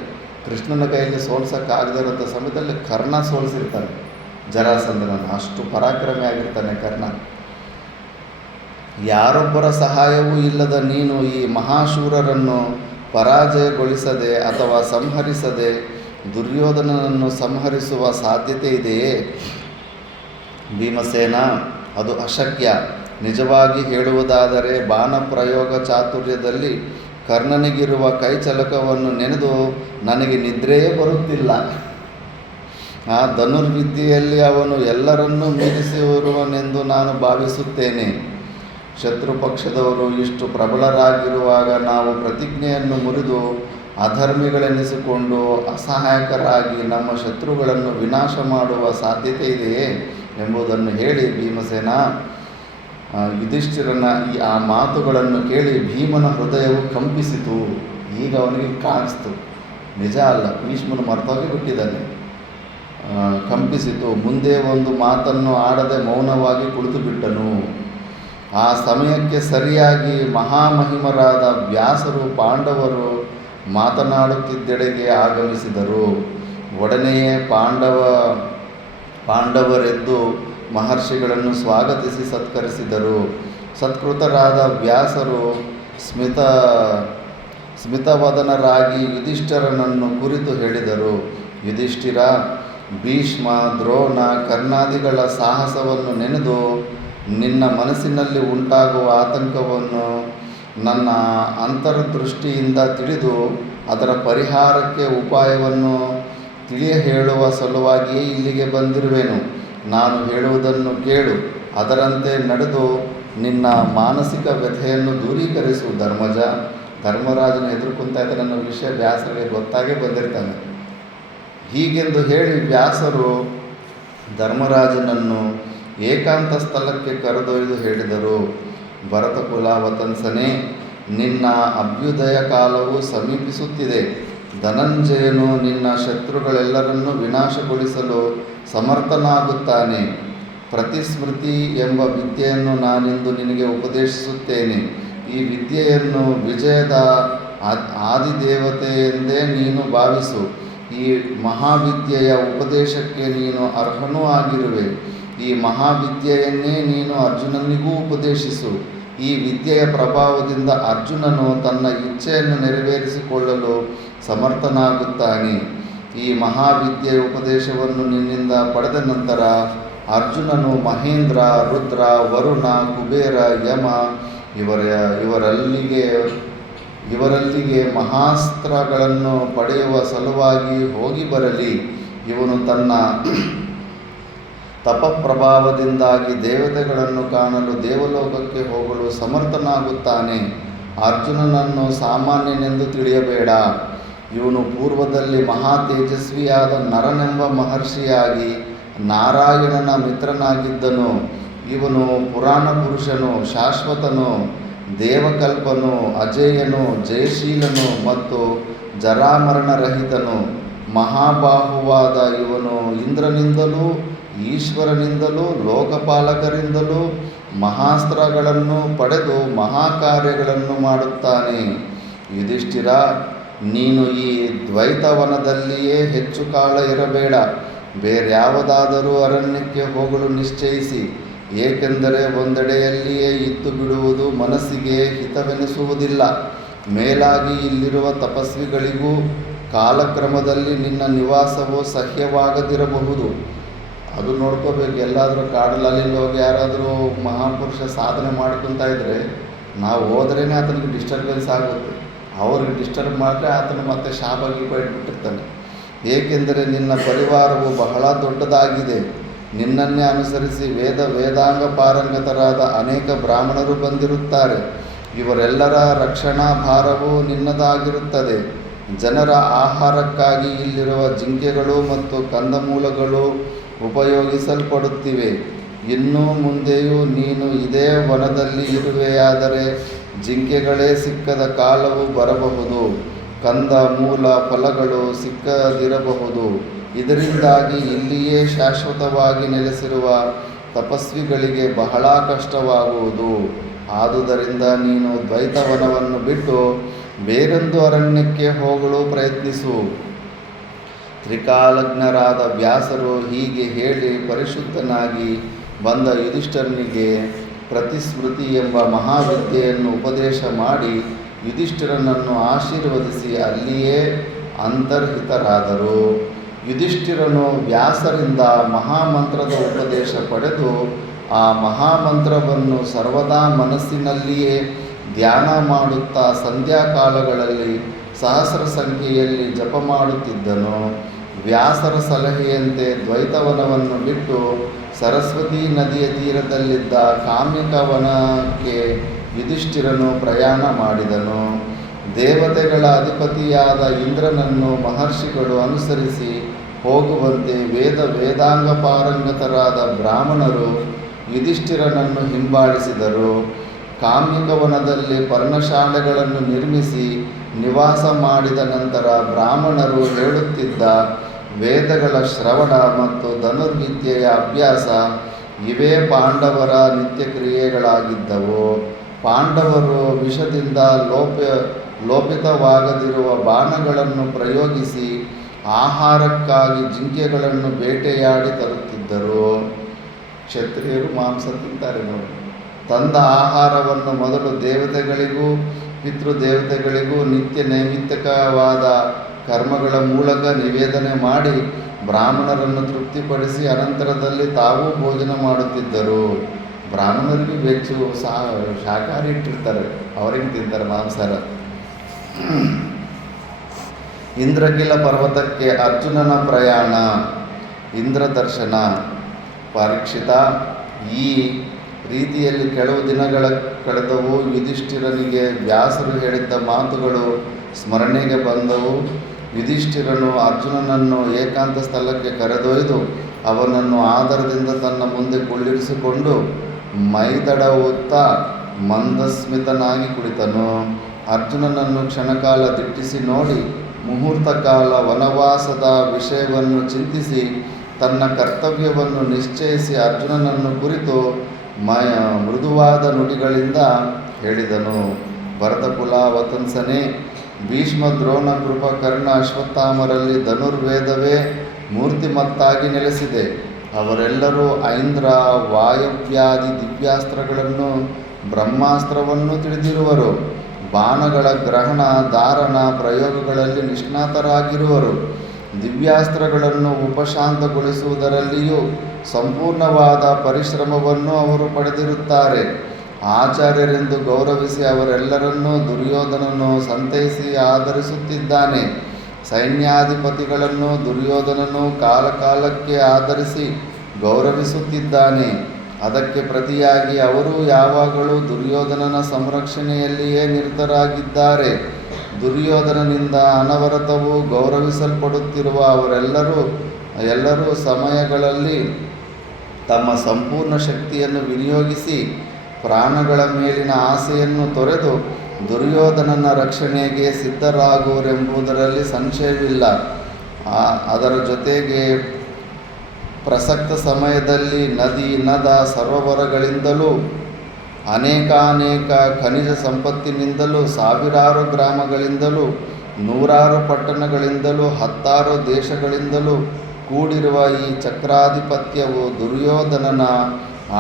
ಕೃಷ್ಣನ ಕೈಯಲ್ಲಿ ಸೋಲ್ಸೋಕ್ಕಾಗದೇ ಇರೋಂಥ ಸಮಯದಲ್ಲಿ ಕರ್ಣ ಸೋಲಿಸಿರ್ತಾನೆ ಜರಾಸಂಧನನ್ನು. ಅಷ್ಟು ಪರಾಕ್ರಮಿ ಆಗಿರ್ತಾನೆ ಕರ್ಣ. ಯಾರೊಬ್ಬರ ಸಹಾಯವೂ ಇಲ್ಲದ ನೀನು ಈ ಮಹಾಶೂರರನ್ನು ಪರಾಜಯಗೊಳಿಸದೆ ಅಥವಾ ಸಂಹರಿಸದೆ ದುರ್ಯೋಧನನನ್ನು ಸಂಹರಿಸುವ ಸಾಧ್ಯತೆ ಇದೆಯೇ? ಭೀಮಸೇನ, ಅದು ಅಶಕ್ಯ. ನಿಜವಾಗಿ ಹೇಳುವುದಾದರೆ ಬಾಣಪ್ರಯೋಗ ಚಾತುರ್ಯದಲ್ಲಿ ಕರ್ಣನಿಗಿರುವ ಕೈಚಳಕವನ್ನು ನೆನೆದು ನನಗೆ ನಿದ್ರೆಯೇ ಬರುತ್ತಿಲ್ಲ. ಆ ಧನುರ್ವಿದ್ಯೆಯಲ್ಲಿ ಅವನು ಎಲ್ಲರನ್ನೂ ಮೀರಿಸಿರುವನೆಂದು ನಾನು ಭಾವಿಸುತ್ತೇನೆ. ಶತ್ರುಪಕ್ಷದವರು ಇಷ್ಟು ಪ್ರಬಲರಾಗಿರುವಾಗ ನಾವು ಪ್ರತಿಜ್ಞೆಯನ್ನು ಮುರಿದು ಅಧರ್ಮಿಗಳೆನಿಸಿಕೊಂಡು ಅಸಹಾಯಕರಾಗಿ ನಮ್ಮ ಶತ್ರುಗಳನ್ನು ವಿನಾಶ ಮಾಡುವ ಸಾಧ್ಯತೆ ಇದೆಯೇ ಎಂಬುದನ್ನು ಹೇಳಿ ಭೀಮಸೇನ. ಯುಧಿಷ್ಠಿರನ ಆ ಮಾತುಗಳನ್ನು ಕೇಳಿ ಭೀಮನ ಹೃದಯವು ಕಂಪಿಸಿತು. ಈಗ ಅವನಿಗೆ ಕಾಣಿಸ್ತು, ನಿಜ ಅಲ್ಲ, ಭೀಷ್ಮನು ಮರ್ತೋಗಿ ಬಿಟ್ಟಿದ್ದಾನೆ. ಕಂಪಿಸಿತು. ಮುಂದೆ ಒಂದು ಮಾತನ್ನು ಆಡದೆ ಮೌನವಾಗಿ ಕುಳಿತು ಬಿಟ್ಟನು. ಆ ಸಮಯಕ್ಕೆ ಸರಿಯಾಗಿ ಮಹಾಮಹಿಮರಾದ ವ್ಯಾಸರು ಪಾಂಡವರು ಮಾತನಾಡುತ್ತಿದ್ದೆಡೆಗೆ ಆಗಮಿಸಿದರು. ಒಡನೆಯೇ ಪಾಂಡವರೆದ್ದು ಮಹರ್ಷಿಗಳನ್ನು ಸ್ವಾಗತಿಸಿ ಸತ್ಕರಿಸಿದರು. ಸತ್ಕೃತರಾದ ವ್ಯಾಸರು ಸ್ಮಿತವದನರಾಗಿ ಯುಧಿಷ್ಠಿರನನ್ನು ಕುರಿತು ಹೇಳಿದರು. ಯುಧಿಷ್ಠಿರ, ಭೀಷ್ಮ, ದ್ರೋಣ, ಕರ್ಣಾದಿಗಳ ಸಾಹಸವನ್ನು ನೆನೆದು ನಿನ್ನ ಮನಸ್ಸಿನಲ್ಲಿ ಉಂಟಾಗುವ ಆತಂಕವನ್ನು ನನ್ನ ಅಂತರ್ದೃಷ್ಟಿಯಿಂದ ತಿಳಿದು ಅದರ ಪರಿಹಾರಕ್ಕೆ ಉಪಾಯವನ್ನು ತಿಳಿಯ ಹೇಳುವ ಸಲುವಾಗಿಯೇ ಇಲ್ಲಿಗೆ ಬಂದಿರುವೆನು. ನಾನು ಹೇಳುವುದನ್ನು ಕೇಳು, ಅದರಂತೆ ನಡೆದು ನಿನ್ನ ಮಾನಸಿಕ ವ್ಯಥೆಯನ್ನು ದೂರೀಕರಿಸು. ಧರ್ಮರಾಜನ ಎದುರುಕೊಂತ ಇದ್ದ ನನ್ನ ವಿಷಯ ವ್ಯಾಸರಿಗೆ ಗೊತ್ತಾಗೇ ಬಂದಿರ್ತಾನೆ. ಹೀಗೆಂದು ಹೇಳಿ ವ್ಯಾಸರು ಧರ್ಮರಾಜನನ್ನು ಏಕಾಂತ ಸ್ಥಳಕ್ಕೆ ಕರೆದೊಯ್ದು ಹೇಳಿದರು. ಭರತಕುಲವತಂಸನೇ, ನಿನ್ನ ಅಭ್ಯುದಯ ಕಾಲವು ಸಮೀಪಿಸುತ್ತಿದೆ. ಧನಂಜಯನು ನಿನ್ನ ಶತ್ರುಗಳೆಲ್ಲರನ್ನೂ ವಿನಾಶಗೊಳಿಸಲು ಸಮರ್ಥನಾಗುತ್ತಾನೆ. ಪ್ರತಿಸ್ಮೃತಿ ಎಂಬ ವಿದ್ಯೆಯನ್ನು ನಾನಿಂದು ನಿನಗೆ ಉಪದೇಶಿಸುತ್ತೇನೆ. ಈ ವಿದ್ಯೆಯನ್ನು ವಿಜಯದ ಆದಿದೇವತೆ ಎಂದೇ ನೀನು ಭಾವಿಸು. ಈ ಮಹಾವಿದ್ಯೆಯ ಉಪದೇಶಕ್ಕೆ ನೀನು ಅರ್ಹನೂ ಆಗಿರುವೆ. ಈ ಮಹಾವಿದ್ಯೆಯನ್ನೇ ನೀನು ಅರ್ಜುನನಿಗೂ ಉಪದೇಶಿಸು. ಈ ವಿದ್ಯೆಯ ಪ್ರಭಾವದಿಂದ ಅರ್ಜುನನು ತನ್ನ ಇಚ್ಛೆಯನ್ನು ನೆರವೇರಿಸಿಕೊಳ್ಳಲು ಸಮರ್ಥನಾಗುತ್ತಾನೆ. ಈ ಮಹಾವಿದ್ಯೆಯ ಉಪದೇಶವನ್ನು ನಿನ್ನಿಂದ ಪಡೆದ ನಂತರ ಅರ್ಜುನನು ಮಹೇಂದ್ರ, ರುದ್ರ, ವರುಣ, ಕುಬೇರ, ಯಮ ಇವರಲ್ಲಿಗೆ ಮಹಾಸ್ತ್ರಗಳನ್ನು ಪಡೆಯುವ ಸಲುವಾಗಿ ಹೋಗಿ ಬರಲಿ. ಇವನು ತನ್ನ ತಪಪ್ರಭಾವದಿಂದಾಗಿ ದೇವತೆಗಳನ್ನು ಕಾಣಲು ದೇವಲೋಕಕ್ಕೆ ಹೋಗಲು ಸಮರ್ಥನಾಗುತ್ತಾನೆ. ಅರ್ಜುನನನ್ನು ಸಾಮಾನ್ಯನೆಂದು ತಿಳಿಯಬೇಡ. ಇವನು ಪೂರ್ವದಲ್ಲಿ ಮಹಾ ತೇಜಸ್ವಿಯಾದ ನರನೆಂಬ ಮಹರ್ಷಿಯಾಗಿ ನಾರಾಯಣನ ಮಿತ್ರನಾಗಿದ್ದನು. ಇವನು ಪುರಾಣ ಪುರುಷನು, ಶಾಶ್ವತನು, ದೇವಕಲ್ಪನು, ಅಜೇಯನು, ಜಯಶೀಲನು ಮತ್ತು ಜರಾಮರಣರಹಿತನು. ಮಹಾಬಾಹುವಾದ ಇವನು ಇಂದ್ರನಿಂದಲೂ ಈಶ್ವರನಿಂದಲೂ ಲೋಕಪಾಲಕರಿಂದಲೂ ಮಹಾಸ್ತ್ರಗಳನ್ನು ಪಡೆದು ಮಹಾಕಾರ್ಯಗಳನ್ನು ಮಾಡುತ್ತಾನೆ. ಯುಧಿಷ್ಠಿರ, ನೀನು ಈ ದ್ವೈತವನದಲ್ಲಿಯೇ ಹೆಚ್ಚು ಕಾಲ ಇರಬೇಡ. ಬೇರ್ಯಾವುದಾದರೂ ಅರಣ್ಯಕ್ಕೆ ಹೋಗಲು ನಿಶ್ಚಯಿಸಿ. ಏಕೆಂದರೆ ಒಂದೆಡೆಯಲ್ಲಿಯೇ ಇದ್ದು ಬಿಡುವುದು ಮನಸ್ಸಿಗೆ ಹಿತವೆನಿಸುವುದಿಲ್ಲ. ಮೇಲಾಗಿ ಇಲ್ಲಿರುವ ತಪಸ್ವಿಗಳಿಗೂ ಕಾಲಕ್ರಮದಲ್ಲಿ ನಿನ್ನ ನಿವಾಸವು ಸಹ್ಯವಾಗದಿರಬಹುದು. ಅದು ನೋಡ್ಕೋಬೇಕು. ಎಲ್ಲಾದರೂ ಕಾಡಲಲ್ಲಿ ಹೋಗಿ ಯಾರಾದರೂ ಮಹಾಪುರುಷ ಸಾಧನೆ ಮಾಡ್ಕೊತಾ ಇದ್ದರೆ ನಾವು ಹೋದ್ರೇ ಆತನಿಗೆ ಡಿಸ್ಟರ್ಬೆನ್ಸ್ ಆಗುತ್ತೆ. ಅವ್ರಿಗೆ ಡಿಸ್ಟರ್ಬ್ ಮಾಡಿದ್ರೆ ಆತನು ಮತ್ತೆ ಶಾಪಾಗಿ ಇಟ್ಬಿಟ್ಟಿರ್ತಾನೆ. ಏಕೆಂದರೆ ನಿನ್ನ ಪರಿವಾರವು ಬಹಳ ದೊಡ್ಡದಾಗಿದೆ. ನಿನ್ನನ್ನೇ ಅನುಸರಿಸಿ ವೇದಾಂಗ ಪಾರಂಗತರಾದ ಅನೇಕ ಬ್ರಾಹ್ಮಣರು ಬಂದಿರುತ್ತಾರೆ. ಇವರೆಲ್ಲರ ರಕ್ಷಣಾ ಭಾರವು ನಿನ್ನದಾಗಿರುತ್ತದೆ. ಜನರ ಆಹಾರಕ್ಕಾಗಿ ಇಲ್ಲಿರುವ ಜಿಂಕೆಗಳು ಮತ್ತು ಕಂದಮೂಲಗಳು ಉಪಯೋಗಿಸಲ್ಪಡುತ್ತಿವೆ. ಇನ್ನು ಮುಂದೆಯೂ ನೀನು ಇದೇ ವನದಲ್ಲಿ ಇರುವೆಯಾದರೆ ಜಿಂಕೆಗಳೇ ಸಿಕ್ಕದ ಕಾಲವು ಬರಬಹುದು. ಕಂದ ಮೂಲ ಫಲಗಳು ಸಿಕ್ಕದಿರಬಹುದು. ಇದರಿಂದಾಗಿ ಇಲ್ಲಿಯೇ ಶಾಶ್ವತವಾಗಿ ನೆಲೆಸಿರುವ ತಪಸ್ವಿಗಳಿಗೆ ಬಹಳ ಕಷ್ಟವಾಗುವುದು. ಆದುದರಿಂದ ನೀನು ದ್ವೈತವನವನ್ನು ಬಿಟ್ಟು ಬೇರೊಂದು ಅರಣ್ಯಕ್ಕೆ ಹೋಗಲು ಪ್ರಯತ್ನಿಸು. ತ್ರಿಕಾಲಜ್ಞರಾದ ವ್ಯಾಸರು ಹೀಗೆ ಹೇಳಿ ಪರಿಶುದ್ಧನಾಗಿ ಬಂದ ಯುಧಿಷ್ಠಿರನಿಗೆ ಪ್ರತಿಸ್ಮೃತಿ ಎಂಬ ಮಹಾವಿದ್ಯೆಯನ್ನು ಉಪದೇಶ ಮಾಡಿ ಯುಧಿಷ್ಠಿರನನ್ನು ಆಶೀರ್ವದಿಸಿ ಅಲ್ಲಿಯೇ ಅಂತರ್ಹಿತರಾದರು. ಯುಧಿಷ್ಠಿರನು ವ್ಯಾಸರಿಂದ ಮಹಾಮಂತ್ರದ ಉಪದೇಶ ಪಡೆದು ಆ ಮಹಾಮಂತ್ರವನ್ನು ಸರ್ವದಾ ಮನಸ್ಸಿನಲ್ಲಿಯೇ ಧ್ಯಾನ ಮಾಡುತ್ತಾ ಸಂಧ್ಯಾಕಾಲಗಳಲ್ಲಿ ಸಹಸ್ರ ಸಂಖ್ಯೆಯಲ್ಲಿ ಜಪ ಮಾಡುತ್ತಿದ್ದನು. ವ್ಯಾಸರ ಸಲಹೆಯಂತೆ ದ್ವೈತವನವನ್ನು ಬಿಟ್ಟು ಸರಸ್ವತೀ ನದಿಯ ತೀರದಲ್ಲಿದ್ದ ಕಾಮ್ಯಕವನಕ್ಕೆ ಯುಧಿಷ್ಠಿರನು ಪ್ರಯಾಣ ಮಾಡಿದನು. ದೇವತೆಗಳ ಅಧಿಪತಿಯಾದ ಇಂದ್ರನನ್ನು ಮಹರ್ಷಿಗಳು ಅನುಸರಿಸಿ ಹೋಗುವಂತೆ ವೇದಾಂಗ ಪಾರಂಗತರಾದ ಬ್ರಾಹ್ಮಣರು ಯುಧಿಷ್ಠಿರನನ್ನು ಹಿಂಬಾಲಿಸಿದರು. ಕಾಮ್ಯಕವನದಲ್ಲಿ ಪರ್ಣಶಾಲೆಗಳನ್ನು ನಿರ್ಮಿಸಿ ನಿವಾಸ ಮಾಡಿದ ನಂತರ ಬ್ರಾಹ್ಮಣರು ಹೇಳುತ್ತಿದ್ದ ವೇದಗಳ ಶ್ರವಣ ಮತ್ತು ಧನುರ್ವಿದ್ಯೆಯ ಅಭ್ಯಾಸ ಇವೇ ಪಾಂಡವರ ನಿತ್ಯ ಕ್ರಿಯೆಗಳಾಗಿದ್ದವು. ಪಾಂಡವರು ವಿಷದಿಂದ ಲೋಪಿತವಾಗದಿರುವ ಬಾಣಗಳನ್ನು ಪ್ರಯೋಗಿಸಿ ಆಹಾರಕ್ಕಾಗಿ ಜಿಂಕೆಗಳನ್ನು ಬೇಟೆಯಾಡಿ ತರುತ್ತಿದ್ದರು. ಕ್ಷತ್ರಿಯರು ಮಾಂಸ ತಿಂತಾರೆ ನೋಡಿ. ತಂದ ಆಹಾರವನ್ನು ಮೊದಲು ದೇವತೆಗಳಿಗೂ ಪಿತೃದೇವತೆಗಳಿಗೂ ನಿತ್ಯ ನೈಮಿತ್ತಿಕವಾದ ಕರ್ಮಗಳ ಮೂಲಕ ನಿವೇದನೆ ಮಾಡಿ ಬ್ರಾಹ್ಮಣರನ್ನು ತೃಪ್ತಿಪಡಿಸಿ ಅನಂತರದಲ್ಲಿ ತಾವೂ ಭೋಜನ ಮಾಡುತ್ತಿದ್ದರು. ಬ್ರಾಹ್ಮಣರಿಗೂ ವೆಚ್ಚು ಶಾಕಾಹಾರಿ ಇಟ್ಟಿರ್ತಾರೆ, ಅವರಿಗೆ ತಿಂತಾರೆ ಮಾಂಸಾರ. ಇಂದ್ರಕಿಲ ಪರ್ವತಕ್ಕೆ ಅರ್ಜುನನ ಪ್ರಯಾಣ. ಇಂದ್ರ ದರ್ಶನ. ಪರೀಕ್ಷಿತ, ಈ ರೀತಿಯಲ್ಲಿ ಕೆಲವು ದಿನಗಳ ಕಳೆದವು. ಯುಧಿಷ್ಠಿರನಿಗೆ ವ್ಯಾಸರು ಹೇಳಿದ್ದ ಮಾತುಗಳು ಸ್ಮರಣೆಗೆ ಬಂದವು. ಯುಧಿಷ್ಠಿರನು ಅರ್ಜುನನನ್ನು ಏಕಾಂತ ಸ್ಥಳಕ್ಕೆ ಕರೆದೊಯ್ದು ಅವನನ್ನು ಆದರದಿಂದ ತನ್ನ ಮುಂದೆ ಕುಳ್ಳಿರಿಸಿಕೊಂಡು ಮೈದಡವುತ್ತಾ ಮಂದಸ್ಮಿತನಾಗಿ ಕುಳಿತನು. ಅರ್ಜುನನನ್ನು ಕ್ಷಣಕಾಲ ದಿಟ್ಟಿಸಿ ನೋಡಿ ಮುಹೂರ್ತ ಕಾಲ ವನವಾಸದ ವಿಷಯವನ್ನು ಚಿಂತಿಸಿ ತನ್ನ ಕರ್ತವ್ಯವನ್ನು ನಿಶ್ಚಯಿಸಿ ಅರ್ಜುನನನ್ನು ಕುರಿತು ಮೃದುವಾದ ನುಡಿಗಳಿಂದ ಹೇಳಿದನು. ಭರತಕುಲ ವತನ್ಸನೇ, ಭೀಷ್ಮ, ದ್ರೋಣ, ಕೃಪ, ಕರ್ಣ, ಅಶ್ವತ್ಥಾಮರಲ್ಲಿ ಧನುರ್ವೇದವೇ ಮೂರ್ತಿಮತ್ತಾಗಿ ನೆಲೆಸಿದೆ. ಅವರೆಲ್ಲರೂ ಐಂದ್ರ, ವಾಯವ್ಯಾದಿ ದಿವ್ಯಾಸ್ತ್ರಗಳನ್ನು ಬ್ರಹ್ಮಾಸ್ತ್ರವನ್ನು ತಿಳಿದಿರುವರು. ಬಾಣಗಳ ಗ್ರಹಣ ಧಾರಣ ಪ್ರಯೋಗಗಳಲ್ಲಿ ನಿಷ್ಣಾತರಾಗಿರುವರು. ದಿವ್ಯಾಸ್ತ್ರಗಳನ್ನು ಉಪಶಾಂತಗೊಳಿಸುವುದರಲ್ಲಿಯೂ ಸಂಪೂರ್ಣವಾದ ಪರಿಶ್ರಮವನ್ನು ಅವರು ಪಡೆದಿರುತ್ತಾರೆ. ಆಚಾರ್ಯರೆಂದು ಗೌರವಿಸಿ ಅವರೆಲ್ಲರನ್ನೂ ದುರ್ಯೋಧನನು ಸಂತೈಸಿ ಆದರಿಸುತ್ತಿದ್ದಾನೆ. ಸೈನ್ಯಾಧಿಪತಿಗಳನ್ನು ದುರ್ಯೋಧನನು ಕಾಲಕಾಲಕ್ಕೆ ಆಧರಿಸಿ ಗೌರವಿಸುತ್ತಿದ್ದಾನೆ. ಅದಕ್ಕೆ ಪ್ರತಿಯಾಗಿ ಅವರು ಯಾವಾಗಲೂ ದುರ್ಯೋಧನನ ಸಂರಕ್ಷಣೆಯಲ್ಲಿಯೇ ನಿರತರಾಗಿದ್ದಾರೆ. ದುರ್ಯೋಧನನಿಂದ ಅನವರತವೂ ಗೌರವಿಸಲ್ಪಡುತ್ತಿರುವ ಎಲ್ಲರೂ ಸಮಯಗಳಲ್ಲಿ ತಮ್ಮ ಸಂಪೂರ್ಣ ಶಕ್ತಿಯನ್ನು ವಿನಿಯೋಗಿಸಿ ಪ್ರಾಣಗಳ ಮೇಲಿನ ಆಸೆಯನ್ನು ತೊರೆದು ದುರ್ಯೋಧನನ ರಕ್ಷಣೆಗೆ ಸಿದ್ಧರಾಗುವರೆಂಬುದರಲ್ಲಿ ಸಂಶಯವಿಲ್ಲ. ಅದರ ಜೊತೆಗೆ ಪ್ರಸಕ್ತ ಸಮಯದಲ್ಲಿ ನದಿ, ನದ, ಸರೋವರಗಳಿಂದಲೂ ಅನೇಕಾನೇಕ ಖನಿಜ ಸಂಪತ್ತಿನಿಂದಲೂ ಸಾವಿರಾರು ಗ್ರಾಮಗಳಿಂದಲೂ ನೂರಾರು ಪಟ್ಟಣಗಳಿಂದಲೂ 10 ದೇಶಗಳಿಂದಲೂ ಕೂಡಿರುವ ಈ ಚಕ್ರಾಧಿಪತ್ಯವು ದುರ್ಯೋಧನನ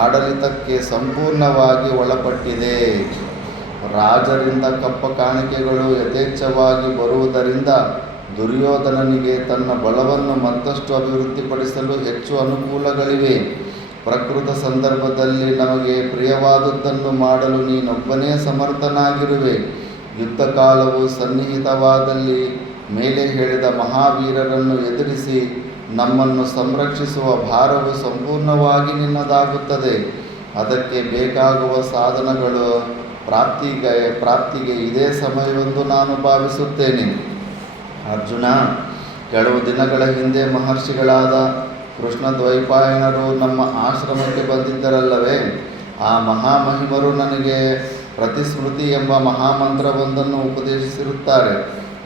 ಆಡಳಿತಕ್ಕೆ ಸಂಪೂರ್ಣವಾಗಿ ಒಳಪಟ್ಟಿದೆ. ರಾಜರಿಂದ ಕಪ್ಪ ಕಾಣಿಕೆಗಳು ಯಥೇಚ್ಛವಾಗಿ ಬರುವುದರಿಂದ ದುರ್ಯೋಧನನಿಗೆ ತನ್ನ ಬಲವನ್ನು ಮತ್ತಷ್ಟು ಅಭಿವೃದ್ಧಿಪಡಿಸಲು ಹೆಚ್ಚು ಅನುಕೂಲಗಳಿವೆ. ಪ್ರಕೃತ ಸಂದರ್ಭದಲ್ಲಿ ನಮಗೆ ಪ್ರಿಯವಾದುದನ್ನು ಮಾಡಲು ನೀನೊಬ್ಬನೇ ಸಮರ್ಥನಾಗಿರುವೆ. ಯುದ್ಧ ಕಾಲವು ಸನ್ನಿಹಿತವಾದಲ್ಲಿ ಮೇಲೆ ಹೇಳಿದ ಮಹಾವೀರರನ್ನು ಎದುರಿಸಿ ನಮ್ಮನ್ನು ಸಂರಕ್ಷಿಸುವ ಭಾರವು ಸಂಪೂರ್ಣವಾಗಿ ನಿನ್ನದಾಗುತ್ತದೆ. ಅದಕ್ಕೆ ಬೇಕಾಗುವ ಸಾಧನಗಳು ಪ್ರಾಪ್ತಿಗೆ ಇದೇ ಸಮಯವೆಂದು ನಾನು ಭಾವಿಸುತ್ತೇನೆ. ಅರ್ಜುನ, ಕೆಲವು ದಿನಗಳ ಹಿಂದೆ ಮಹರ್ಷಿಗಳಾದ ಕೃಷ್ಣ ದ್ವೈಪಾಯನರು ನಮ್ಮ ಆಶ್ರಮಕ್ಕೆ ಬಂದಿದ್ದರಲ್ಲವೇ? ಆ ಮಹಾಮಹಿಮರು ನನಗೆ ಪ್ರತಿಸ್ಮೃತಿ ಎಂಬ ಮಹಾಮಂತ್ರವೊಂದನ್ನು ಉಪದೇಶಿಸಿರುತ್ತಾರೆ.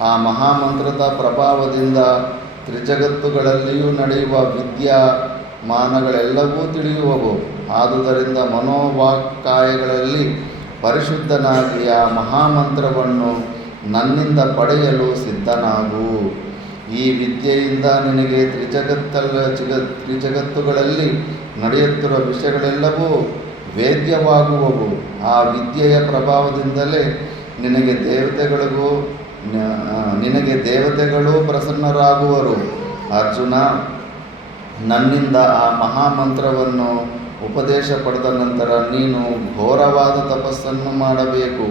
ಆ ಮಹಾಮಂತ್ರದ ಪ್ರಭಾವದಿಂದ ತ್ರಿಜಗತ್ತುಗಳಲ್ಲಿಯೂ ನಡೆಯುವ ವಿದ್ಯಮಾನಗಳೆಲ್ಲವೂ ತಿಳಿಯುವವು. ಆದುದರಿಂದ ಮನೋವಾಕ್ಕಾಯಗಳಲ್ಲಿ ಪರಿಶುದ್ಧನಾಗಿ ಆ ಮಹಾಮಂತ್ರವನ್ನು ನನ್ನಿಂದ ಪಡೆಯಲು ಸಿದ್ಧನಾಗು. ಈ ವಿದ್ಯೆಯಿಂದ ನಿನಗೆ ತ್ರಿಜಗತ್ತುಗಳಲ್ಲಿ ನಡೆಯುತ್ತಿರುವ ವಿಷಯಗಳೆಲ್ಲವೂ ವೇದ್ಯವಾಗುವವು. ಆ ವಿದ್ಯೆಯ ಪ್ರಭಾವದಿಂದಲೇ ನಿನಗೆ ದೇವತೆಗಳು ಪ್ರಸನ್ನರಾಗುವರು. ಅರ್ಜುನ, ನನ್ನಿಂದ ಆ ಮಹಾಮಂತ್ರವನ್ನು ಉಪದೇಶ ಪಡೆದ ನಂತರ ನೀನು ಘೋರವಾದ ತಪಸ್ಸನ್ನು ಮಾಡಬೇಕು.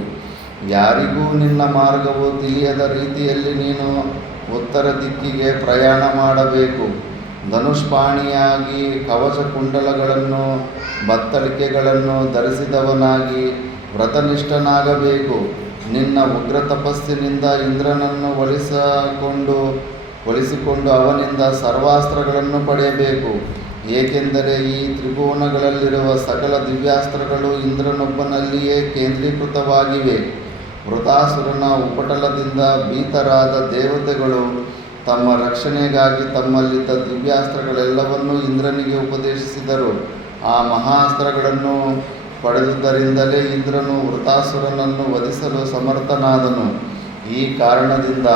ಯಾರಿಗೂ ನಿನ್ನ ಮಾರ್ಗವು ತಿಳಿಯದ ರೀತಿಯಲ್ಲಿ ನೀನು ಉತ್ತರ ದಿಕ್ಕಿಗೆ ಪ್ರಯಾಣ ಮಾಡಬೇಕು. ಧನುಷ್ಪಾಣಿಯಾಗಿ ಕವಚ ಕುಂಡಲಗಳನ್ನು ಬತ್ತಳಿಕೆಗಳನ್ನು ಧರಿಸಿದವನಾಗಿ ವ್ರತನಿಷ್ಠನಾಗಬೇಕು. ನಿನ್ನ ಉಗ್ರ ತಪಸ್ಸಿನಿಂದ ಇಂದ್ರನನ್ನು ಒಲಿಸಿಕೊಂಡು ಅವನಿಂದ ಸರ್ವಾಸ್ತ್ರಗಳನ್ನು ಪಡೆಯಬೇಕು. ಏಕೆಂದರೆ ಈ ತ್ರಿಭುವನಗಳಲ್ಲಿರುವ ಸಕಲ ದಿವ್ಯಾಸ್ತ್ರಗಳು ಇಂದ್ರನೊಬ್ಬನಲ್ಲಿಯೇ ಕೇಂದ್ರೀಕೃತವಾಗಿವೆ. ವೃತಾಸುರನ ಉಪಟಳದಿಂದ ಭೀತರಾದ ದೇವತೆಗಳು ತಮ್ಮ ರಕ್ಷಣೆಗಾಗಿ ತಮ್ಮಲ್ಲಿದ್ದ ದಿವ್ಯಾಸ್ತ್ರಗಳೆಲ್ಲವನ್ನೂ ಇಂದ್ರನಿಗೆ ಉಪದೇಶಿಸಿದರು. ಆ ಮಹಾಸ್ತ್ರಗಳನ್ನು ಪಡೆದುದರಿಂದಲೇ ಇಂದ್ರನು ವೃತಾಸುರನನ್ನು ವಧಿಸಲು ಸಮರ್ಥನಾದನು. ಈ ಕಾರಣದಿಂದ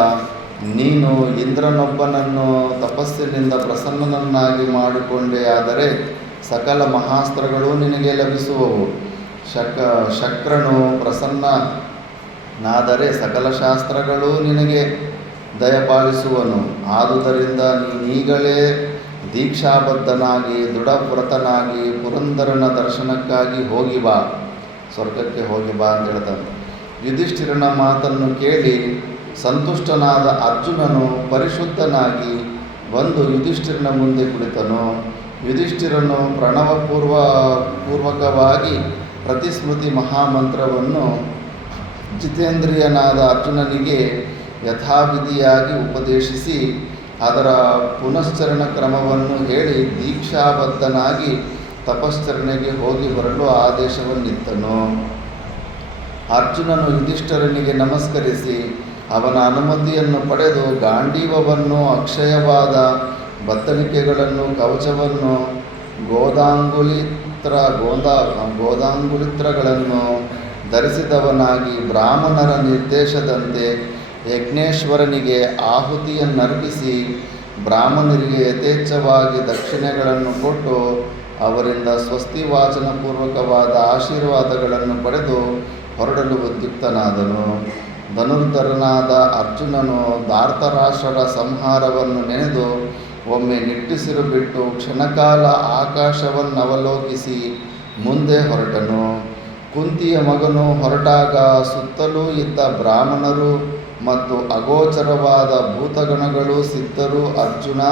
ನೀನು ಇಂದ್ರನೊಬ್ಬನನ್ನು ತಪಸ್ಸಿನಿಂದ ಪ್ರಸನ್ನನನ್ನಾಗಿ ಮಾಡಿಕೊಂಡೇ ಆದರೆ ಸಕಲ ಮಹಾಸ್ತ್ರಗಳು ನಿನಗೆ ಲಭಿಸುವವು. ಶಕ್ರನು ಪ್ರಸನ್ನನಾದರೆ ಸಕಲ ಶಾಸ್ತ್ರಗಳು ನಿನಗೆ ದಯಪಾಲಿಸುವನು. ಆದುದರಿಂದ ನೀನೀಗಲೇ ದೀಕ್ಷಾಬದ್ಧನಾಗಿ ದೃಢವ್ರತನಾಗಿ ಪುರಂದರನ ದರ್ಶನಕ್ಕಾಗಿ ಹೋಗಿ ಬಾ, ಸ್ವರ್ಗಕ್ಕೆ ಹೋಗಿ ಬಾ ಅಂತ ಹೇಳ್ತಾನೆ. ಯುಧಿಷ್ಠಿರನ ಮಾತನ್ನು ಕೇಳಿ ಸಂತುಷ್ಟನಾದ ಅರ್ಜುನನು ಪರಿಶುದ್ಧನಾಗಿ ಬಂದು ಯುಧಿಷ್ಠಿರನ ಮುಂದೆ ಕುಳಿತನು. ಯುಧಿಷ್ಠಿರನು ಪ್ರಣವಪೂರ್ವಕವಾಗಿ ಪ್ರತಿಸ್ಮೃತಿ ಮಹಾಮಂತ್ರವನ್ನು ಜಿತೇಂದ್ರಿಯನಾದ ಅರ್ಜುನನಿಗೆ ಯಥಾವಿಧಿಯಾಗಿ ಉಪದೇಶಿಸಿ ಅದರ ಪುನಶ್ಚರಣ ಕ್ರಮವನ್ನು ಹೇಳಿ ದೀಕ್ಷಾಬದ್ಧನಾಗಿ ತಪಶ್ಚರಣೆಗೆ ಹೋಗಿ ಬರಲು ಆದೇಶವನ್ನಿತ್ತನು. ಅರ್ಜುನನು ಯುಧಿಷ್ಠಿರನಿಗೆ ನಮಸ್ಕರಿಸಿ ಅವನ ಅನುಮತಿಯನ್ನು ಪಡೆದು ಗಾಂಡೀವವನ್ನು, ಅಕ್ಷಯವಾದ ಬತ್ತಳಿಕೆಗಳನ್ನು, ಕವಚವನ್ನು, ಗೋದಾಂಗುಲಿತ್ರಗಳನ್ನು ಧರಿಸಿದವನಾಗಿ ಬ್ರಾಹ್ಮಣರ ನಿರ್ದೇಶದಂತೆ ಯಜ್ಞೇಶ್ವರನಿಗೆ ಆಹುತಿಯನ್ನರ್ಪಿಸಿ ಬ್ರಾಹ್ಮಣರಿಗೆ ಯಥೇಚ್ಛವಾಗಿ ದಕ್ಷಿಣೆಗಳನ್ನು ಕೊಟ್ಟು ಅವರಿಂದ ಸ್ವಸ್ತಿವಾಚನಪೂರ್ವಕವಾದ ಆಶೀರ್ವಾದಗಳನ್ನು ಪಡೆದು ಹೊರಡಲು ಉದ್ಯುಕ್ತನಾದನು. ಧನುರ್ಧರನಾದ ಅರ್ಜುನನು ಧಾರ್ತರಾಷ್ಟ್ರರ ಸಂಹಾರವನ್ನು ನೆನೆದು ಒಮ್ಮೆ ನಿಟ್ಟುಸಿರು ಬಿಟ್ಟು ಕ್ಷಣಕಾಲ ಆಕಾಶವನ್ನವಲೋಕಿಸಿ ಮುಂದೆ ಹೊರಟನು. ಕುಂತಿಯ ಮಗನು ಹೊರಟಾಗ ಸುತ್ತಲೂ ಇದ್ದ ಬ್ರಾಹ್ಮಣರು ಮತ್ತು ಅಗೋಚರವಾದ ಭೂತಗಣಗಳು ಸಿದ್ಧರು, ಅರ್ಜುನ,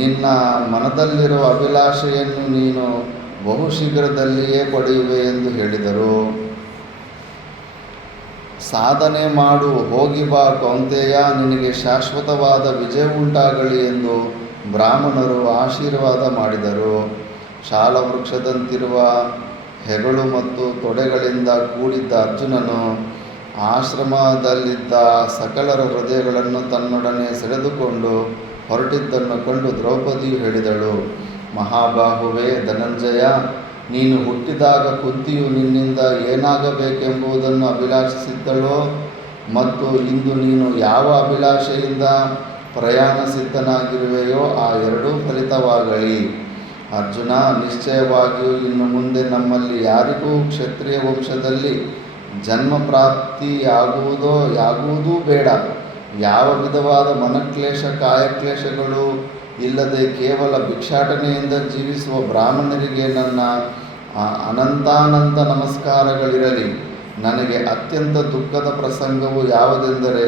ನಿನ್ನ ಮನದಲ್ಲಿರುವ ಅಭಿಲಾಷೆಯನ್ನು ನೀನು ಬಹುಶೀಘ್ರದಲ್ಲಿಯೇ ಪಡೆಯುವೆ ಎಂದು ಹೇಳಿದರು. ಸಾಧನೆ ಮಾಡು, ಹೋಗಿ ಬಾ ಕೌಂತೆಯ, ನಿನಗೆ ಶಾಶ್ವತವಾದ ವಿಜಯವುಂಟಾಗಲಿ ಎಂದು ಬ್ರಾಹ್ಮಣರು ಆಶೀರ್ವಾದ ಮಾಡಿದರು. ಶಾಲವೃಕ್ಷದಂತಿರುವ ಹೆಗಲು ಮತ್ತು ತೊಡೆಗಳಿಂದ ಕೂಡಿದ್ದ ಅರ್ಜುನನು ಆಶ್ರಮದಲ್ಲಿದ್ದ ಸಕಲರ ಹೃದಯಗಳನ್ನು ತನ್ನೊಡನೆ ಸೆಳೆದುಕೊಂಡು ಹೊರಟಿದ್ದನ್ನು ಕಂಡು ದ್ರೌಪದಿಯು ಹೇಳಿದಳು, ಮಹಾಬಾಹುವೇ ಧನಂಜಯ, ನೀನು ಹುಟ್ಟಿದಾಗ ಕುಂತಿಯು ನಿನ್ನಿಂದ ಏನಾಗಬೇಕೆಂಬುದನ್ನು ಅಭಿಲಾಷಿಸಿದ್ದಳೋ ಮತ್ತು ಇಂದು ನೀನು ಯಾವ ಅಭಿಲಾಷೆಯಿಂದ ಪ್ರಯಾಣ ಸಿದ್ಧನಾಗಿರುವೆಯೋ ಆ ಎರಡೂ ಫಲಿತವಾಗಲಿ. ಅರ್ಜುನ, ನಿಶ್ಚಯವಾಗಿಯೂ ಇನ್ನು ಮುಂದೆ ನಮ್ಮಲ್ಲಿ ಯಾರಿಗೂ ಕ್ಷತ್ರಿಯ ವಂಶದಲ್ಲಿ ಜನ್ಮ ಪ್ರಾಪ್ತಿಯಾಗುವುದೂ ಬೇಡ. ಯಾವ ವಿಧವಾದ ಮನಕ್ಲೇಶ ಕಾಯಕ್ಲೇಶಗಳು ಇಲ್ಲದೆ ಕೇವಲ ಭಿಕ್ಷಾಟನೆಯಿಂದ ಜೀವಿಸುವ ಬ್ರಾಹ್ಮಣರಿಗೆ ನನ್ನ ಅನಂತಾನಂತ ನಮಸ್ಕಾರಗಳಿರಲಿ. ನನಗೆ ಅತ್ಯಂತ ದುಃಖದ ಪ್ರಸಂಗವು ಯಾವುದೆಂದರೆ,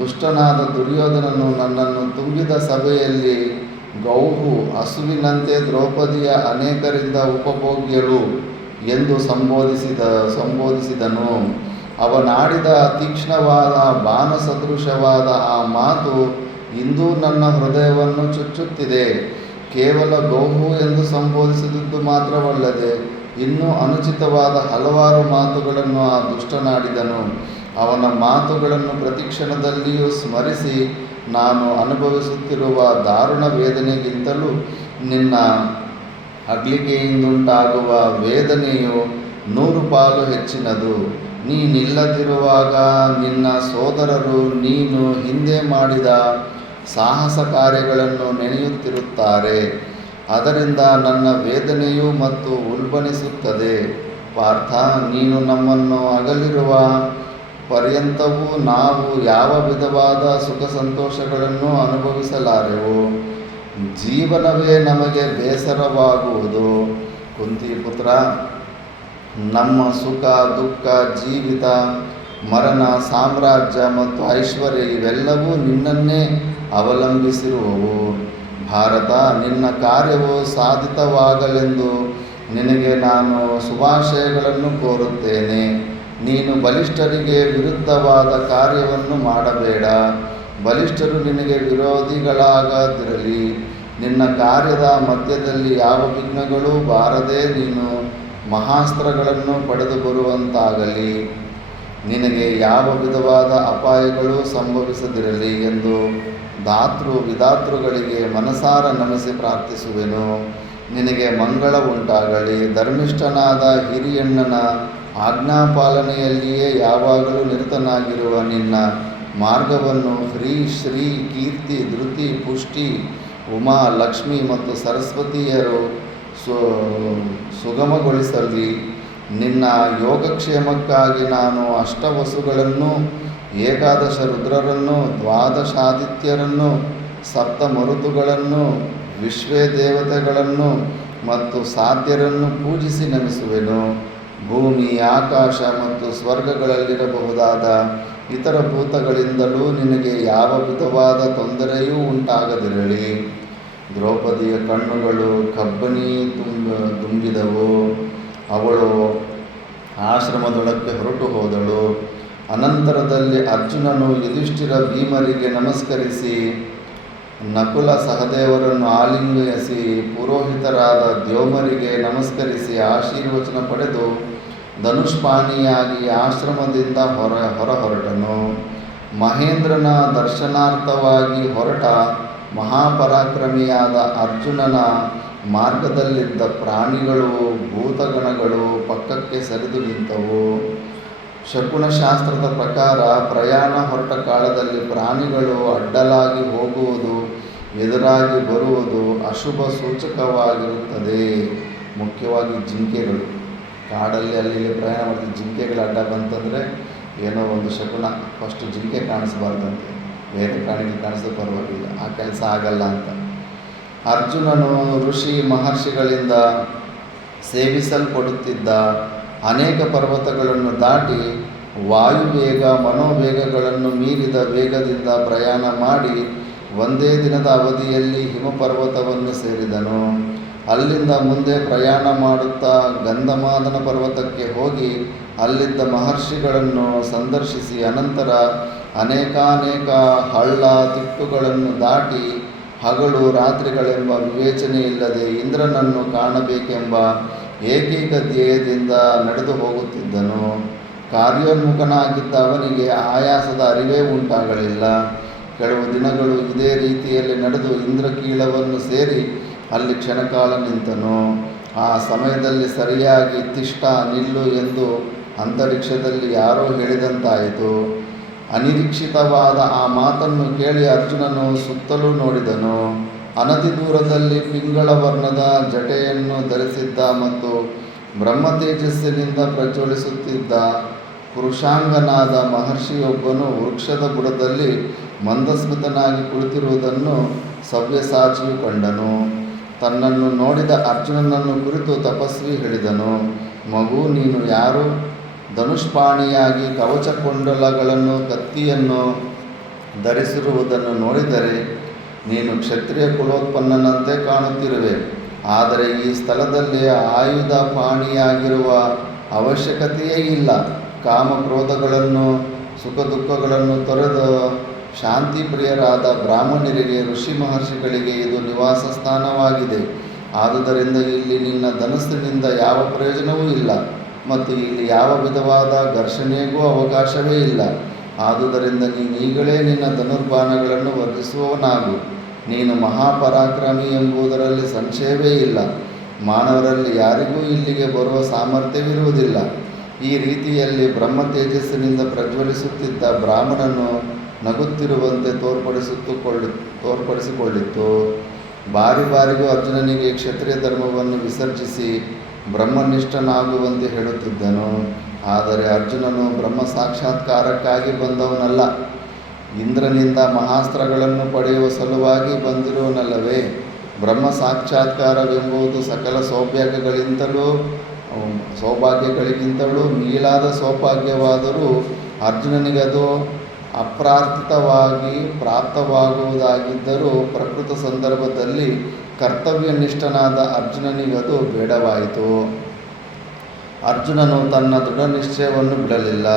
ದುಷ್ಟನಾದ ದುರ್ಯೋಧನನು ನನ್ನನ್ನು ತುಂಬಿದ ಸಭೆಯಲ್ಲಿ ಗೌಹು ಹಸುವಿನಂತೆ ದ್ರೌಪದಿಯ ಅನೇಕರಿಂದ ಉಪಭೋಗ್ಯಳು ಎಂದು ಸಂಬೋಧಿಸಿದನು. ಅವನಾಡಿದ ತೀಕ್ಷ್ಣವಾದ ಬಾಣಸದೃಶವಾದ ಆ ಮಾತು ಇಂದೂ ನನ್ನ ಹೃದಯವನ್ನು ಚುಚ್ಚುತ್ತಿದೆ. ಕೇವಲ ಗೌಹು ಎಂದು ಸಂಬೋಧಿಸಿದುದು ಮಾತ್ರವಲ್ಲದೆ ಇನ್ನೂ ಅನುಚಿತವಾದ ಹಲವಾರು ಮಾತುಗಳನ್ನು ಆ ದುಷ್ಟನಾಡಿದನು. ಅವನ ಮಾತುಗಳನ್ನು ಪ್ರತಿಕ್ಷಣದಲ್ಲಿಯೂ ಸ್ಮರಿಸಿ ನಾನು ಅನುಭವಿಸುತ್ತಿರುವ ದಾರುಣ ವೇದನೆಗಿಂತಲೂ ನಿನ್ನ ಅಗ್ಲಿಕೆಯಿಂದುಂಟಾಗುವ ವೇದನೆಯು 100 ಪಾಲು ಹೆಚ್ಚಿನದು. ನೀನಿಲ್ಲದಿರುವಾಗ ನಿನ್ನ ಸೋದರರು ನೀನು ಹಿಂದೆ ಮಾಡಿದ ಸಾಹಸ ಕಾರ್ಯಗಳನ್ನು ನೆನೆಯುತ್ತಿರುತ್ತಾರೆ. ಅದರಿಂದ ನನ್ನ ವೇದನೆಯು ಮತ್ತು ಉಲ್ಬಣಿಸುತ್ತದೆ. ಪಾರ್ಥ, ನೀನು ನಮ್ಮನ್ನು ಅಗಲಿರುವ ಪರ್ಯಂತವೂ ನಾವು ಯಾವ ವಿಧವಾದ ಸುಖ ಸಂತೋಷಗಳನ್ನು ಅನುಭವಿಸಲಾರೆವು. ಜೀವನವೇ ನಮಗೆ ಬೇಸರವಾಗುವುದು. ಕುಂತಿಪುತ್ರ, ನಮ್ಮ ಸುಖ ದುಃಖ, ಜೀವಿತ ಮರಣ, ಸಾಮ್ರಾಜ್ಯ ಮತ್ತು ಐಶ್ವರ್ಯ ಇವೆಲ್ಲವೂ ನಿನ್ನನ್ನೇ ಅವಲಂಬಿಸಿರುವವು. ಭಾರತ, ನಿನ್ನ ಕಾರ್ಯವು ಸಾಧಿತವಾಗಲೆಂದು ನಿನಗೆ ನಾನು ಶುಭಾಶಯಗಳನ್ನು ಕೋರುತ್ತೇನೆ. ನೀನು ಬಲಿಷ್ಠರಿಗೆ ವಿರುದ್ಧವಾದ ಕಾರ್ಯವನ್ನು ಮಾಡಬೇಡ. ಬಲಿಷ್ಠರು ನಿನಗೆ ವಿರೋಧಿಗಳಾಗದಿರಲಿ. ನಿನ್ನ ಕಾರ್ಯದ ಮಧ್ಯದಲ್ಲಿ ಯಾವ ವಿಘ್ನಗಳೂ ಬಾರದೆ ನೀನು ಮಹಾಸ್ತ್ರಗಳನ್ನು ಪಡೆದು ಬರುವಂತಾಗಲಿ. ನಿನಗೆ ಯಾವ ವಿಧವಾದ ಅಪಾಯಗಳು ಸಂಭವಿಸದಿರಲಿ ಎಂದು ವಿಧಾತೃಗಳಿಗೆ ಮನಸಾರ ನಮಿಸಿ ಪ್ರಾರ್ಥಿಸುವೆನು. ನಿನಗೆ ಮಂಗಳ ಉಂಟಾಗಲಿ. ಧರ್ಮಿಷ್ಠನಾದ ಹಿರಿಯಣ್ಣನ ಆಜ್ಞಾಪಾಲನೆಯಲ್ಲಿಯೇ ಯಾವಾಗಲೂ ನಿರತನಾಗಿರುವ ನಿನ್ನ ಮಾರ್ಗವನ್ನು ಹ್ರೀ, ಶ್ರೀ, ಕೀರ್ತಿ, ಧೃತಿ, ಪುಷ್ಟಿ, ಉಮಾ, ಲಕ್ಷ್ಮಿ ಮತ್ತು ಸರಸ್ವತಿಯರು ಸುಗಮಗೊಳಿಸಲಿ. ನಿನ್ನ ಯೋಗಕ್ಷೇಮಕ್ಕಾಗಿ ನಾನು ಅಷ್ಟವಸುಗಳನ್ನು, ಏಕಾದಶ ರುದ್ರರನ್ನು, ದ್ವಾದಶಾದಿತ್ಯರನ್ನು, ಸಪ್ತ ಮರುತುಗಳನ್ನು, ವಿಶ್ವೇ ದೇವತೆಗಳನ್ನು ಮತ್ತು ಸಾಧ್ಯರನ್ನು ಪೂಜಿಸಿ ನಮಿಸುವೆನು. ಭೂಮಿ, ಆಕಾಶ ಮತ್ತು ಸ್ವರ್ಗಗಳಲ್ಲಿರಬಹುದಾದ ಇತರ ಭೂತಗಳಿಂದಲೂ ನಿನಗೆ ಯಾವ ವಿಧವಾದ ತೊಂದರೆಯೂ ಉಂಟಾಗದಿರಲಿ. ದ್ರೌಪದಿಯ ಕಣ್ಣುಗಳು ಕಬ್ಬನಿ ತುಂಬಿದವು. ಅವಳು ಆಶ್ರಮದೊಳಕ್ಕೆ ಹೊರಟು ಹೋದಳು. ಅನಂತರದಲ್ಲಿ ಅರ್ಜುನನು ಯುಧಿಷ್ಠಿರ ಭೀಮರಿಗೆ ನಮಸ್ಕರಿಸಿ, ನಕುಲ ಸಹದೇವರನ್ನು ಆಲಿಂಗಿಸಿ, ಪುರೋಹಿತರಾದ ದ್ಯೋಮರಿಗೆ ನಮಸ್ಕರಿಸಿ ಆಶೀರ್ವಚನ ಪಡೆದು ಧನುಷ್ಪಾಣಿಯಾಗಿ ಆಶ್ರಮದಿಂದ ಹೊರಟನು. ಮಹೇಂದ್ರನ ದರ್ಶನಾರ್ಥವಾಗಿ ಹೊರಟ ಮಹಾಪರಾಕ್ರಮಿಯಾದ ಅರ್ಜುನನ ಮಾರ್ಗದಲ್ಲಿದ್ದ ಪ್ರಾಣಿಗಳು, ಭೂತಗಣಗಳು ಪಕ್ಕಕ್ಕೆ ಸರಿದು ನಿಂತವು. ಶಕುನಶಾಸ್ತ್ರದ ಪ್ರಕಾರ ಪ್ರಯಾಣ ಹೊರಟ ಕಾಲದಲ್ಲಿ ಪ್ರಾಣಿಗಳು ಅಡ್ಡಲಾಗಿ ಹೋಗುವುದು, ಎದುರಾಗಿ ಬರುವುದು ಅಶುಭ ಸೂಚಕವಾಗಿರುತ್ತದೆ. ಮುಖ್ಯವಾಗಿ ಜಿಂಕೆಗಳು ಕಾಡಲ್ಲಿ ಅಲ್ಲಿ ಪ್ರಯಾಣ ಮಾಡ್ತಿದ್ದ ಜಿಂಕೆಗಳು ಅಡ್ಡ ಬಂತಂದರೆ ಏನೋ ಒಂದು ಶಕುನ. ಫಸ್ಟು ಜಿಂಕೆ ಕಾಣಿಸ್ಬಾರ್ದಂತೆ, ಬೇರೆ ಪ್ರಾಣಿಗಳು ಕಾಣಿಸೋ ಪರವಾಗಿಲ್ಲ, ಆ ಕೆಲಸ ಆಗಲ್ಲ ಅಂತ. ಅರ್ಜುನನು ಋಷಿ ಮಹರ್ಷಿಗಳಿಂದ ಸೇವಿಸಲ್ಪಡುತ್ತಿದ್ದ ಅನೇಕ ಪರ್ವತಗಳನ್ನು ದಾಟಿ ವಾಯುವೇಗ ಮನೋವೇಗಗಳನ್ನು ಮೀರಿದ ವೇಗದಿಂದ ಪ್ರಯಾಣ ಮಾಡಿ ಒಂದೇ ದಿನದ ಅವಧಿಯಲ್ಲಿ ಹಿಮಪರ್ವತವನ್ನು ಸೇರಿದನು. ಅಲ್ಲಿಂದ ಮುಂದೆ ಪ್ರಯಾಣ ಮಾಡುತ್ತಾ ಗಂಧಮಾದನ ಪರ್ವತಕ್ಕೆ ಹೋಗಿ ಅಲ್ಲಿದ್ದ ಮಹರ್ಷಿಗಳನ್ನು ಸಂದರ್ಶಿಸಿ ಅನಂತರ ಅನೇಕಾನೇಕ ಹಳ್ಳ ತಿಟ್ಟುಗಳನ್ನು ದಾಟಿ ಹಗಲು ರಾತ್ರಿಗಳೆಂಬ ವಿವೇಚನೆ ಇಲ್ಲದೆ ಇಂದ್ರನನ್ನು ಕಾಣಬೇಕೆಂಬ ಏಕೈಕ ಧ್ಯೇಯದಿಂದ ನಡೆದು ಹೋಗುತ್ತಿದ್ದನು. ಕಾರ್ಯೋನ್ಮುಖನಾಗಿದ್ದ ಅವನಿಗೆ ಆಯಾಸದ ಅರಿವೇ ಉಂಟಾಗಲಿಲ್ಲ. ಕೆಲವು ದಿನಗಳು ಇದೇ ರೀತಿಯಲ್ಲಿ ನಡೆದು ಇಂದ್ರಕೀಲವನ್ನು ಸೇರಿ ಅಲ್ಲಿ ಕ್ಷಣಕಾಲ ನಿಂತನು. ಆ ಸಮಯದಲ್ಲಿ ಸರಿಯಾಗಿ ತಿಷ್ಠ, ನಿಲ್ಲು ಎಂದು ಅಂತರಿಕ್ಷದಲ್ಲಿ ಯಾರೋ ಹೇಳಿದಂತಾಯಿತು. ಅನಿರೀಕ್ಷಿತವಾದ ಆ ಮಾತನ್ನು ಕೇಳಿ ಅರ್ಜುನನು ಸುತ್ತಲೂ ನೋಡಿದನು. ಅನತಿ ದೂರದಲ್ಲಿ ಪಿಂಗಳ ವರ್ಣದ ಜಟೆಯನ್ನು ಧರಿಸಿದ್ದ ಮತ್ತು ಬ್ರಹ್ಮ ತೇಜಸ್ಸಿನಿಂದ ಪ್ರಜ್ವಲಿಸುತ್ತಿದ್ದ ಪುರುಷಾಂಗನಾದ ಮಹರ್ಷಿಯೊಬ್ಬನು ವೃಕ್ಷದ ಬುಡದಲ್ಲಿ ಮಂದಸ್ಮಿತನಾಗಿ ಕುಳಿತಿರುವುದನ್ನು ಸವ್ಯಸಾಚಿಯು ಕಂಡನು. ತನ್ನನ್ನು ನೋಡಿದ ಅರ್ಜುನನನ್ನು ಕುರಿತು ತಪಸ್ವಿ ಹೇಳಿದನು, ಮಗು, ನೀನು ಯಾರು? ಧನುಷ್ಪಾಣಿಯಾಗಿ ಕವಚಕೊಂಡಲಗಳನ್ನು ಕತ್ತಿಯನ್ನು ಧರಿಸಿರುವುದನ್ನು ನೋಡಿದರೆ ನೀನು ಕ್ಷತ್ರಿಯ ಕುಲೋತ್ಪನ್ನನಂತೆ ಕಾಣುತ್ತಿರುವೆ. ಆದರೆ ಈ ಸ್ಥಳದಲ್ಲಿ ಆಯುಧ ಪಾಣಿಯಾಗಿರುವ ಅವಶ್ಯಕತೆಯೇ ಇಲ್ಲ. ಕಾಮಕ್ರೋಧಗಳನ್ನು ಸುಖ ದುಃಖಗಳನ್ನು ತೊರೆದು ಶಾಂತಿಪ್ರಿಯರಾದ ಬ್ರಾಹ್ಮಣರಿಗೆ, ಋಷಿ ಮಹರ್ಷಿಗಳಿಗೆ ಇದು ನಿವಾಸ ಸ್ಥಾನವಾಗಿದೆ. ಆದುದರಿಂದ ಇಲ್ಲಿ ನಿನ್ನ ಧನಸ್ಸಿನಿಂದ ಯಾವ ಪ್ರಯೋಜನವೂ ಇಲ್ಲ ಮತ್ತು ಇಲ್ಲಿ ಯಾವ ವಿಧವಾದ ಘರ್ಷಣೆಗೂ ಅವಕಾಶವೇ ಇಲ್ಲ. ಆದುದರಿಂದ ನೀನೀಗಲೇ ನಿನ್ನ ಧನುರ್ಬಾಣಗಳನ್ನು ವರ್ಧಿಸುವವನಾಗು. ನೀನು ಮಹಾಪರಾಕ್ರಮಿ ಎಂಬುದರಲ್ಲಿ ಸಂಶಯವೇ ಇಲ್ಲ. ಮಾನವರಲ್ಲಿ ಯಾರಿಗೂ ಇಲ್ಲಿಗೆ ಬರುವ ಸಾಮರ್ಥ್ಯವಿರುವುದಿಲ್ಲ. ಈ ರೀತಿಯಲ್ಲಿ ಬ್ರಹ್ಮ ತೇಜಸ್ಸಿನಿಂದ ಪ್ರಜ್ವಲಿಸುತ್ತಿದ್ದ ಬ್ರಾಹ್ಮಣನು ನಗುತ್ತಿರುವಂತೆ ತೋರ್ಪಡಿಸಿಕೊಳ್ಳಿತ್ತು. ಬಾರಿ ಬಾರಿಗೂ ಅರ್ಜುನನಿಗೆ ಕ್ಷತ್ರಿಯ ಧರ್ಮವನ್ನು ವಿಸರ್ಜಿಸಿ ಬ್ರಹ್ಮನಿಷ್ಠನಾಗುವಂತೆ ಹೇಳುತ್ತಿದ್ದನು. ಆದರೆ ಅರ್ಜುನನು ಬ್ರಹ್ಮ ಸಾಕ್ಷಾತ್ಕಾರಕ್ಕಾಗಿ ಬಂದವನಲ್ಲ, ಇಂದ್ರನಿಂದ ಮಹಾಸ್ತ್ರಗಳನ್ನು ಪಡೆಯುವ ಸಲುವಾಗಿ ಬಂದಿರುವನಲ್ಲವೇ. ಬ್ರಹ್ಮ ಸಾಕ್ಷಾತ್ಕಾರವೆಂಬುದು ಸಕಲ ಸೌಭಾಗ್ಯಗಳಿಗಿಂತಲೂ ಮಿಗಿಲಾದ ಸೌಭಾಗ್ಯವಾದರೂ ಅರ್ಜುನನಿಗದು ಅಪ್ರಾರ್ಥಿತವಾಗಿ ಪ್ರಾಪ್ತವಾಗುವುದಾಗಿದ್ದರೂ ಪ್ರಕೃತ ಸಂದರ್ಭದಲ್ಲಿ ಕರ್ತವ್ಯನಿಷ್ಠನಾದ ಅರ್ಜುನನಿಗದು ಬೇಡವಾಯಿತು. ಅರ್ಜುನನು ತನ್ನ ದೃಢ ನಿಶ್ಚಯವನ್ನು ಬಿಡಲಿಲ್ಲ,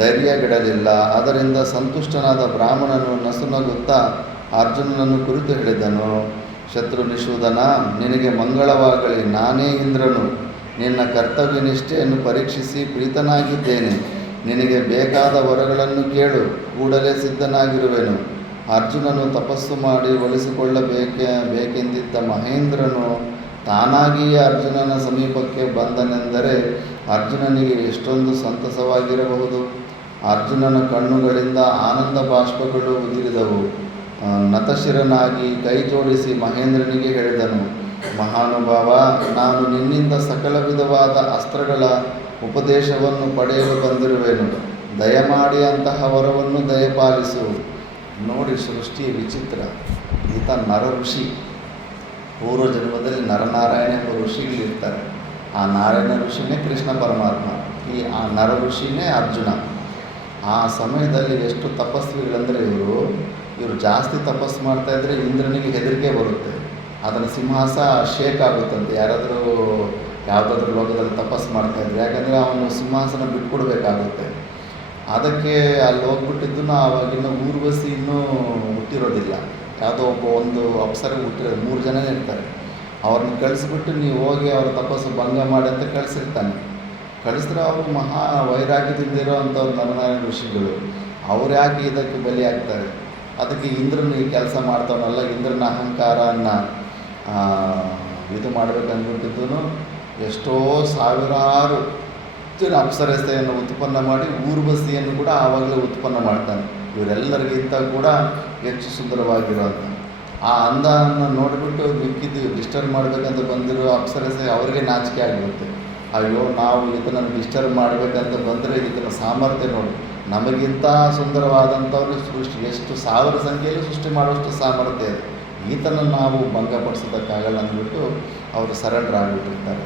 ಧೈರ್ಯಗೆಡಲಿಲ್ಲ. ಅದರಿಂದ ಸಂತುಷ್ಟನಾದ ಬ್ರಾಹ್ಮಣನು ನಸುನಗುತ್ತಾ ಅರ್ಜುನನನ್ನು ಕುರಿತು ಹೇಳಿದನು, ಶತ್ರು ನಿಷೂದನ, ನಿನಗೆ ಮಂಗಳವಾಗಲಿ. ನಾನೇ ಇಂದ್ರನು. ನಿನ್ನ ಕರ್ತವ್ಯ ನಿಷ್ಠೆಯನ್ನು ಪರೀಕ್ಷಿಸಿ ಪ್ರೀತನಾಗಿದ್ದೇನೆ. ನಿನಗೆ ಬೇಕಾದ ವರಗಳನ್ನು ಕೇಳು, ಕೂಡಲೇ ಸಿದ್ಧನಾಗಿರುವೆನು. ಅರ್ಜುನನು ತಪಸ್ಸು ಮಾಡಿ ಒಲಿಸಿಕೊಳ್ಳಬೇಕೆಂದಿದ್ದ ಮಹೇಂದ್ರನು ತಾನಾಗಿಯೇ ಅರ್ಜುನನ ಸಮೀಪಕ್ಕೆ ಬಂದನೆಂದರೆ ಅರ್ಜುನನಿಗೆ ಎಷ್ಟೊಂದು ಸಂತಸವಾಗಿರಬಹುದು. ಅರ್ಜುನನ ಕಣ್ಣುಗಳಿಂದ ಆನಂದ ಬಾಷ್ಪಗಳು ಉದುರಿದವು. ನತಶಿರನಾಗಿ ಕೈ ಜೋಡಿಸಿ ಮಹೇಂದ್ರನಿಗೆ ಹೇಳಿದನು, ಮಹಾನುಭಾವ, ನಾನು ನಿನ್ನಿಂದ ಸಕಲ ವಿಧವಾದ ಅಸ್ತ್ರಗಳ ಉಪದೇಶವನ್ನು ಪಡೆಯಲು ಬಂದಿರುವೆನು. ದಯಮಾಡಿ ಅಂತಹ ವರವನ್ನು ದಯಪಾಲಿಸು. ನೋಡಿ ಸೃಷ್ಟಿ ವಿಚಿತ್ರ. ಈತ ನರ ಋಷಿ. ಪೂರ್ವ ಜನ್ಮದಲ್ಲಿ ನರನಾರಾಯಣ ಎಂಬ ಋಷಿಗಳಿರ್ತಾರೆ. ಆ ನಾರಾಯಣ ಋಷಿನೇ ಕೃಷ್ಣ ಪರಮಾತ್ಮ. ಆ ನರ ಋಷಿನೇ ಅರ್ಜುನ. ಆ ಸಮಯದಲ್ಲಿ ಎಷ್ಟು ತಪಸ್ವಿಗಳಂದರೆ ಇವರು ಜಾಸ್ತಿ ತಪಸ್ಸು ಮಾಡ್ತಾಯಿದ್ರೆ ಇಂದ್ರನಿಗೆ ಹೆದರಿಕೆ ಬರುತ್ತೆ. ಅದನ್ನು ಸಿಂಹಾಸ ಶೇಕ್ ಆಗುತ್ತಂತೆ ಯಾವುದಾದ್ರೂ ಲೋಕದಲ್ಲಿ ತಪಸ್ಸು ಮಾಡ್ತಾಯಿದ್ರೆ. ಯಾಕಂದರೆ ಅವನು ಸಿಂಹಾಸನ ಬಿಟ್ಕೊಡ್ಬೇಕಾಗುತ್ತೆ. ಅದಕ್ಕೆ ಅಲ್ಲಿ ಹೋಗ್ಬಿಟ್ಟಿದ್ದು ಆವಾಗಿನ ಊರ್ವಶಿ ಇನ್ನೂ ಹುಟ್ಟಿರೋದಿಲ್ಲ. ಯಾವುದೋ ಒಂದು ಅಪ್ಸರೆ ಹುಟ್ಟಿರೋದು, 3 ಜನನೇ ಇರ್ತಾರೆ. ಅವ್ರನ್ನ ಕಳಿಸ್ಬಿಟ್ಟು ನೀವು ಹೋಗಿ ಅವರ ತಪಸ್ಸು ಭಂಗ ಮಾಡಿ ಅಂತ ಕಳಿಸಿರ್ತಾನೆ. ಕಳಿಸಿದ್ರೆ ಅವರು ಮಹಾ ವೈರಾಗ್ಯದಿಂದಿರೋ ಅಂಥವ್ರು ನರನಾರಾಯಣ ಋಷಿಗಳು. ಅವ್ರು ಯಾಕೆ ಇದಕ್ಕೆ ಬಲಿಯಾಗ್ತಾರೆ? ಅದಕ್ಕೆ ಇಂದ್ರನ ಈ ಕೆಲಸ ಮಾಡ್ತಾವನಲ್ಲ, ಇಂದ್ರನ ಅಹಂಕಾರನ ಇದು ಮಾಡಬೇಕಂದ್ಬಿಟ್ಟಿದ್ದು ಎಷ್ಟೋ ಸಾವಿರಾರು ಅಪ್ಸರಸೆಯನ್ನು ಉತ್ಪನ್ನ ಮಾಡಿ ಊರ್ವಶಿಯನ್ನು ಕೂಡ ಆವಾಗಲೇ ಉತ್ಪನ್ನ ಮಾಡ್ತಾನೆ. ಇವರೆಲ್ಲರಿಗಿಂತ ಕೂಡ ಹೆಚ್ಚು ಸುಂದರವಾಗಿರೋಂಥ ಆ ಅಂದವನ್ನು ನೋಡಿಬಿಟ್ಟು ಮಿಕ್ಕಿದ್ದು ಡಿಸ್ಟರ್ಬ್ ಮಾಡಬೇಕಂತ ಬಂದಿರೋ ಅಪ್ಸರಸೆ ಅವರಿಗೆ ನಾಚಿಕೆ ಆಗಿರುತ್ತೆ. ಅಯ್ಯೋ, ನಾವು ಈತನನ್ನು ಡಿಸ್ಟರ್ಬ್ ಮಾಡಬೇಕಂತ ಬಂದರೆ ಈತನ ಸಾಮರ್ಥ್ಯ ನೋಡಿ, ನಮಗಿಂತ ಸುಂದರವಾದಂಥವ್ರು ಎಷ್ಟು ಸಾವಿರ ಸಂಖ್ಯೆಯಲ್ಲಿ ಸೃಷ್ಟಿ ಮಾಡುವಷ್ಟು ಸಾಮರ್ಥ್ಯ ಇದೆ. ಈತನನ್ನು ನಾವು ಭಂಗಪಡಿಸೋದಕ್ಕಾಗಲ್ಲ ಅಂದ್ಬಿಟ್ಟು ಅವರು ಸರೆಂಡರ್ ಆಗಿಬಿಟ್ಟಿರ್ತಾರೆ.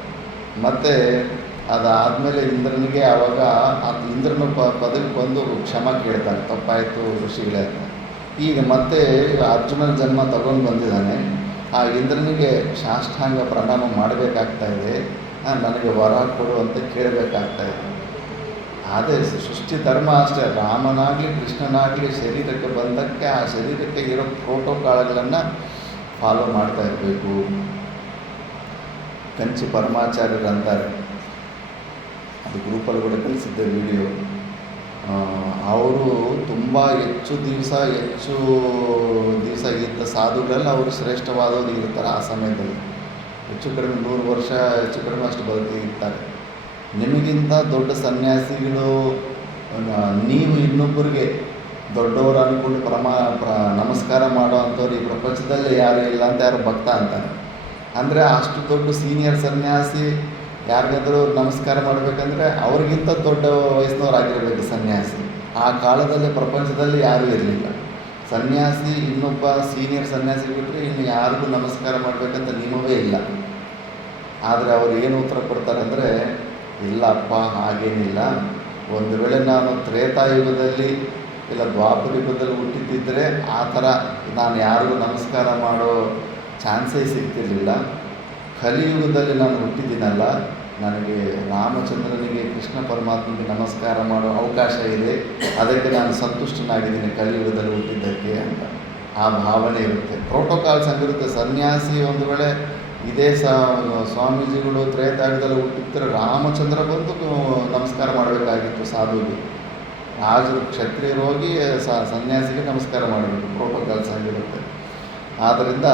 ಮತ್ತು ಅದಾದಮೇಲೆ ಇಂದ್ರನಿಗೆ ಆವಾಗ ಇಂದ್ರನ ಪದವಿಗೆ ಬಂದು ಕ್ಷಮ ಕೇಳ್ತಾನೆ, ತಪ್ಪಾಯಿತು ಋಷಿಗಳೇ ಅಂತ. ಈಗ ಮತ್ತೆ ಅರ್ಜುನನ ಜನ್ಮ ತಗೊಂಡು ಬಂದಿದ್ದಾನೆ. ಆ ಇಂದ್ರನಿಗೆ ಸಾಷ್ಟಾಂಗ ಪ್ರಣಾಮ ಮಾಡಬೇಕಾಗ್ತಾಯಿದೆ, ನನಗೆ ವರ ಕೊಡು ಅಂತ ಕೇಳಬೇಕಾಗ್ತಾಯಿದೆ. ಅದೇ ಸೃಷ್ಟಿ ಧರ್ಮ ಅಷ್ಟೇ. ರಾಮನಾಗಲಿ ಕೃಷ್ಣನಾಗಲಿ ಶರೀರಕ್ಕೆ ಬಂದಕ್ಕೆ ಆ ಶರೀರಕ್ಕೆ ಇರೋ ಪ್ರೋಟೋಕಾಲ್ಗಳನ್ನು ಫಾಲೋ ಮಾಡ್ತಾ ಇರಬೇಕು. ಕಂಚಿ ಪರಮಾಚಾರ್ಯರು ಅಂತಾರೆ, ಅದು ಗ್ರೂಪಲ್ಲಿ ಕೂಡ ಕಳಿಸಿದ್ದೆ ವಿಡಿಯೋ. ಅವರು ತುಂಬ ಹೆಚ್ಚು ದಿವಸ ಇದ್ದ ಸಾಧುಗಳಲ್ಲಿ ಅವರು ಶ್ರೇಷ್ಠವಾದವರು ಇರ್ತಾರೆ. ಆ ಸಮಯದಲ್ಲಿ ಹೆಚ್ಚು ಕಡಿಮೆ 100 ವರ್ಷ ಹೆಚ್ಚು ಕಡಿಮೆ ಅಷ್ಟು ಬದುಕಿರ್ತಾರೆ. ನಿಮಗಿಂತ ದೊಡ್ಡ ಸನ್ಯಾಸಿಗಳು ನೀವು ಇನ್ನೊಬ್ಬರಿಗೆ ದೊಡ್ಡವರು ಅಂದ್ಕೊಂಡು ನಮಸ್ಕಾರ ಮಾಡೋ ಅಂಥವ್ರು ಈ ಪ್ರಪಂಚದಲ್ಲೇ ಯಾರೂ ಇಲ್ಲ ಅಂತ ಯಾರು ಭಕ್ತ ಅಂತಾರೆ. ಅಂದರೆ ಅಷ್ಟು ದೊಡ್ಡ ಸೀನಿಯರ್ ಸನ್ಯಾಸಿ ಯಾರಿಗಾದರೂ ನಮಸ್ಕಾರ ಮಾಡಬೇಕಂದ್ರೆ ಅವ್ರಿಗಿಂತ ದೊಡ್ಡ ವಯಸ್ಸಿನವರಾಗಿರಬೇಕು ಸನ್ಯಾಸಿ. ಆ ಕಾಲದಲ್ಲಿ ಪ್ರಪಂಚದಲ್ಲಿ ಯಾರೂ ಇರಲಿಲ್ಲ. ಸನ್ಯಾಸಿ ಇನ್ನೊಬ್ಬ ಸೀನಿಯರ್ ಸನ್ಯಾಸಿ ಬಿಟ್ಟರೆ ಇನ್ನು ಯಾರಿಗೂ ನಮಸ್ಕಾರ ಮಾಡಬೇಕಂತ ನಿಯಮವೇ ಇಲ್ಲ. ಆದರೆ ಅವರು ಏನು ಉತ್ತರ ಕೊಡ್ತಾರೆ ಅಂದರೆ, ಇಲ್ಲಪ್ಪ, ಹಾಗೇನಿಲ್ಲ. ಒಂದು ವೇಳೆ ನಾನು ತ್ರೇತಾಯುಗದಲ್ಲಿ ಇಲ್ಲ ದ್ವಾಪರ ಯುಗದಲ್ಲಿ ಹುಟ್ಟಿದ್ದಿದ್ದರೆ ಆ ಥರ ನಾನು ಯಾರಿಗೂ ನಮಸ್ಕಾರ ಮಾಡೋ ಚಾನ್ಸೇ ಸಿಗ್ತಿರಲಿಲ್ಲ. ಕಲಿಯುಗದಲ್ಲಿ ನಾನು ಹುಟ್ಟಿದ್ದೀನಲ್ಲ, ನನಗೆ ರಾಮಚಂದ್ರನಿಗೆ ಕೃಷ್ಣ ಪರಮಾತ್ಮನಿಗೆ ನಮಸ್ಕಾರ ಮಾಡೋ ಅವಕಾಶ ಇದೆ. ಅದಕ್ಕೆ ನಾನು ಸಂತುಷ್ಟನಾಗಿದ್ದೀನಿ ಕಲಿಯುಗದಲ್ಲಿ ಹುಟ್ಟಿದ್ದಕ್ಕೆ ಅಂತ ಆ ಭಾವನೆ ಇರುತ್ತೆ. ಪ್ರೋಟೋಕಾಲ್ಸ್ ಹಂಗಿರುತ್ತೆ. ಸನ್ಯಾಸಿ ಒಂದು ವೇಳೆ ಇದೇ ಸ್ವಾಮೀಜಿಗಳು ತ್ರೇತಾಯುಗದಲ್ಲಿ ಹುಟ್ಟಿದ್ರೆ ರಾಮಚಂದ್ರ ಬಂದು ನಮಸ್ಕಾರ ಮಾಡಬೇಕಾಗಿತ್ತು ಸಾಧುಗೆ. ರಾಜರು ಕ್ಷತ್ರಿಯರು ಹೋಗಿ ಸನ್ಯಾಸಿಗೆ ನಮಸ್ಕಾರ ಮಾಡಬೇಕು. ಪ್ರೋಟೋಕಾಲ್ಸ್ ಆಗಿರುತ್ತೆ. ಆದ್ದರಿಂದ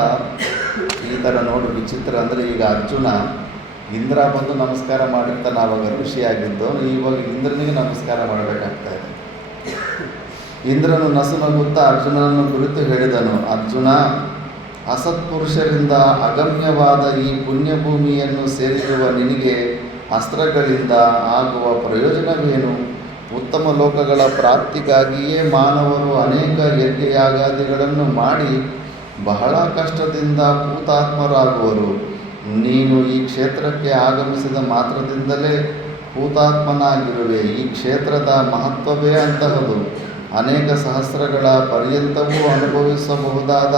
ಈ ಥರ ನೋಡಿ ವಿಚಿತ್ರ ಅಂದರೆ, ಈಗ ಅರ್ಜುನ ಇಂದ್ರ ಬಂದು ನಮಸ್ಕಾರ ಮಾಡಿರ್ತಾನೆ, ಆವಾಗ ಋಷಿಯಾಗಿದ್ದು. ಇವಾಗ ಇಂದ್ರನಿಗೆ ನಮಸ್ಕಾರ ಮಾಡಬೇಕಾಗ್ತಾ ಇದೆ. ಇಂದ್ರನು ನಸುನಗುತ್ತಾ ಅರ್ಜುನನನ್ನು ಕುರಿತು ಹೇಳಿದನು, ಅರ್ಜುನ, ಅಸತ್ಪುರುಷರಿಂದ ಅಗಮ್ಯವಾದ ಈ ಪುಣ್ಯಭೂಮಿಯನ್ನು ಸೇರಿರುವ ನಿನಗೆ ಅಸ್ತ್ರಗಳಿಂದ ಆಗುವ ಪ್ರಯೋಜನವೇನು? ಉತ್ತಮ ಲೋಕಗಳ ಪ್ರಾಪ್ತಿಗಾಗಿಯೇ ಮಾನವರು ಅನೇಕ ಯಜ್ಞಯಾಗಾದಿಗಳನ್ನು ಮಾಡಿ ಬಹಳ ಕಷ್ಟದಿಂದ ಭೂತಾತ್ಮರಾಗುವರು. ನೀನು ಈ ಕ್ಷೇತ್ರಕ್ಕೆ ಆಗಮಿಸಿದ ಮಾತ್ರದಿಂದಲೇ ಭೂತಾತ್ಮನಾಗಿರುವೆ. ಈ ಕ್ಷೇತ್ರದ ಮಹತ್ವವೇ ಅಂತಹದು. ಅನೇಕ ಸಹಸ್ರಗಳ ಪರ್ಯಂತವೂ ಅನುಭವಿಸಬಹುದಾದ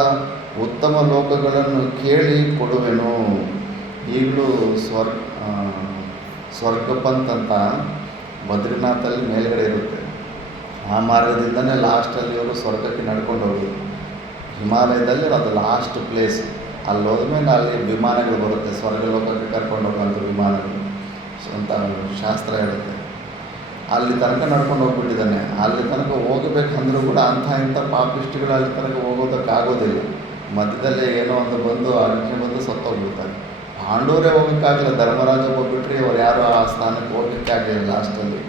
ಉತ್ತಮ ಲೋಕಗಳನ್ನು ಕೇಳಿ ಕೊಡುವೆನು. ಈಗಲೂ ಸ್ವರ್ಗಪಂತ್ ಅಂತ ಬದ್ರಿನಾಥಲ್ಲಿ ಮೇಲ್ಗಡೆ ಇರುತ್ತೆ. ಆ ಮಾರ್ಗದಿಂದನೇ ಲಾಸ್ಟಲ್ಲಿ ಅವರು ಸ್ವರ್ಗಕ್ಕೆ ನಡ್ಕೊಂಡು ಹೋಗೋದು. ಹಿಮಾಲಯದಲ್ಲಿ ಅದು ಲಾಸ್ಟ್ ಪ್ಲೇಸ್. ಅಲ್ಲಿ ಹೋದ್ಮೇಲೆ ಅಲ್ಲಿ ವಿಮಾನಗಳು ಬರುತ್ತೆ, ಸ್ವರ್ಗ ಲೋಕಕ್ಕೆ ಕರ್ಕೊಂಡು ಹೋಗೋಂಥ ವಿಮಾನಗಳು ಅಂತ ಶಾಸ್ತ್ರ ಹೇಳುತ್ತೆ. ಅಲ್ಲಿ ತನಕ ನಡ್ಕೊಂಡು ಹೋಗ್ಬಿಟ್ಟಿದ್ದಾನೆ. ಅಲ್ಲಿ ತನಕ ಹೋಗಬೇಕಂದ್ರೂ ಕೂಡ ಇಂಥ ಪಾಪಿಷ್ಟಿಗಳು ಅಲ್ಲಿ ತನಕ ಹೋಗೋದಕ್ಕಾಗೋದಿಲ್ಲ. ಮಧ್ಯದಲ್ಲೇ ಏನೋ ಒಂದು ಬಂದು ಅರ್ಜುನ ಬಂದು ಸತ್ತೋಗ್ಬಿಡ್ತಾರೆ. ಪಾಂಡವರೇ ಹೋಗೋಕ್ಕಾಗಲಿಲ್ಲ, ಧರ್ಮರಾಜ ಹೋಗ್ಬಿಟ್ರಿ ಅವ್ರು ಯಾರು ಆ ಸ್ಥಾನಕ್ಕೆ ಹೋಗೋಕ್ಕಾಗಲಿಲ್ಲ ಲಾಸ್ಟಲ್ಲಿ.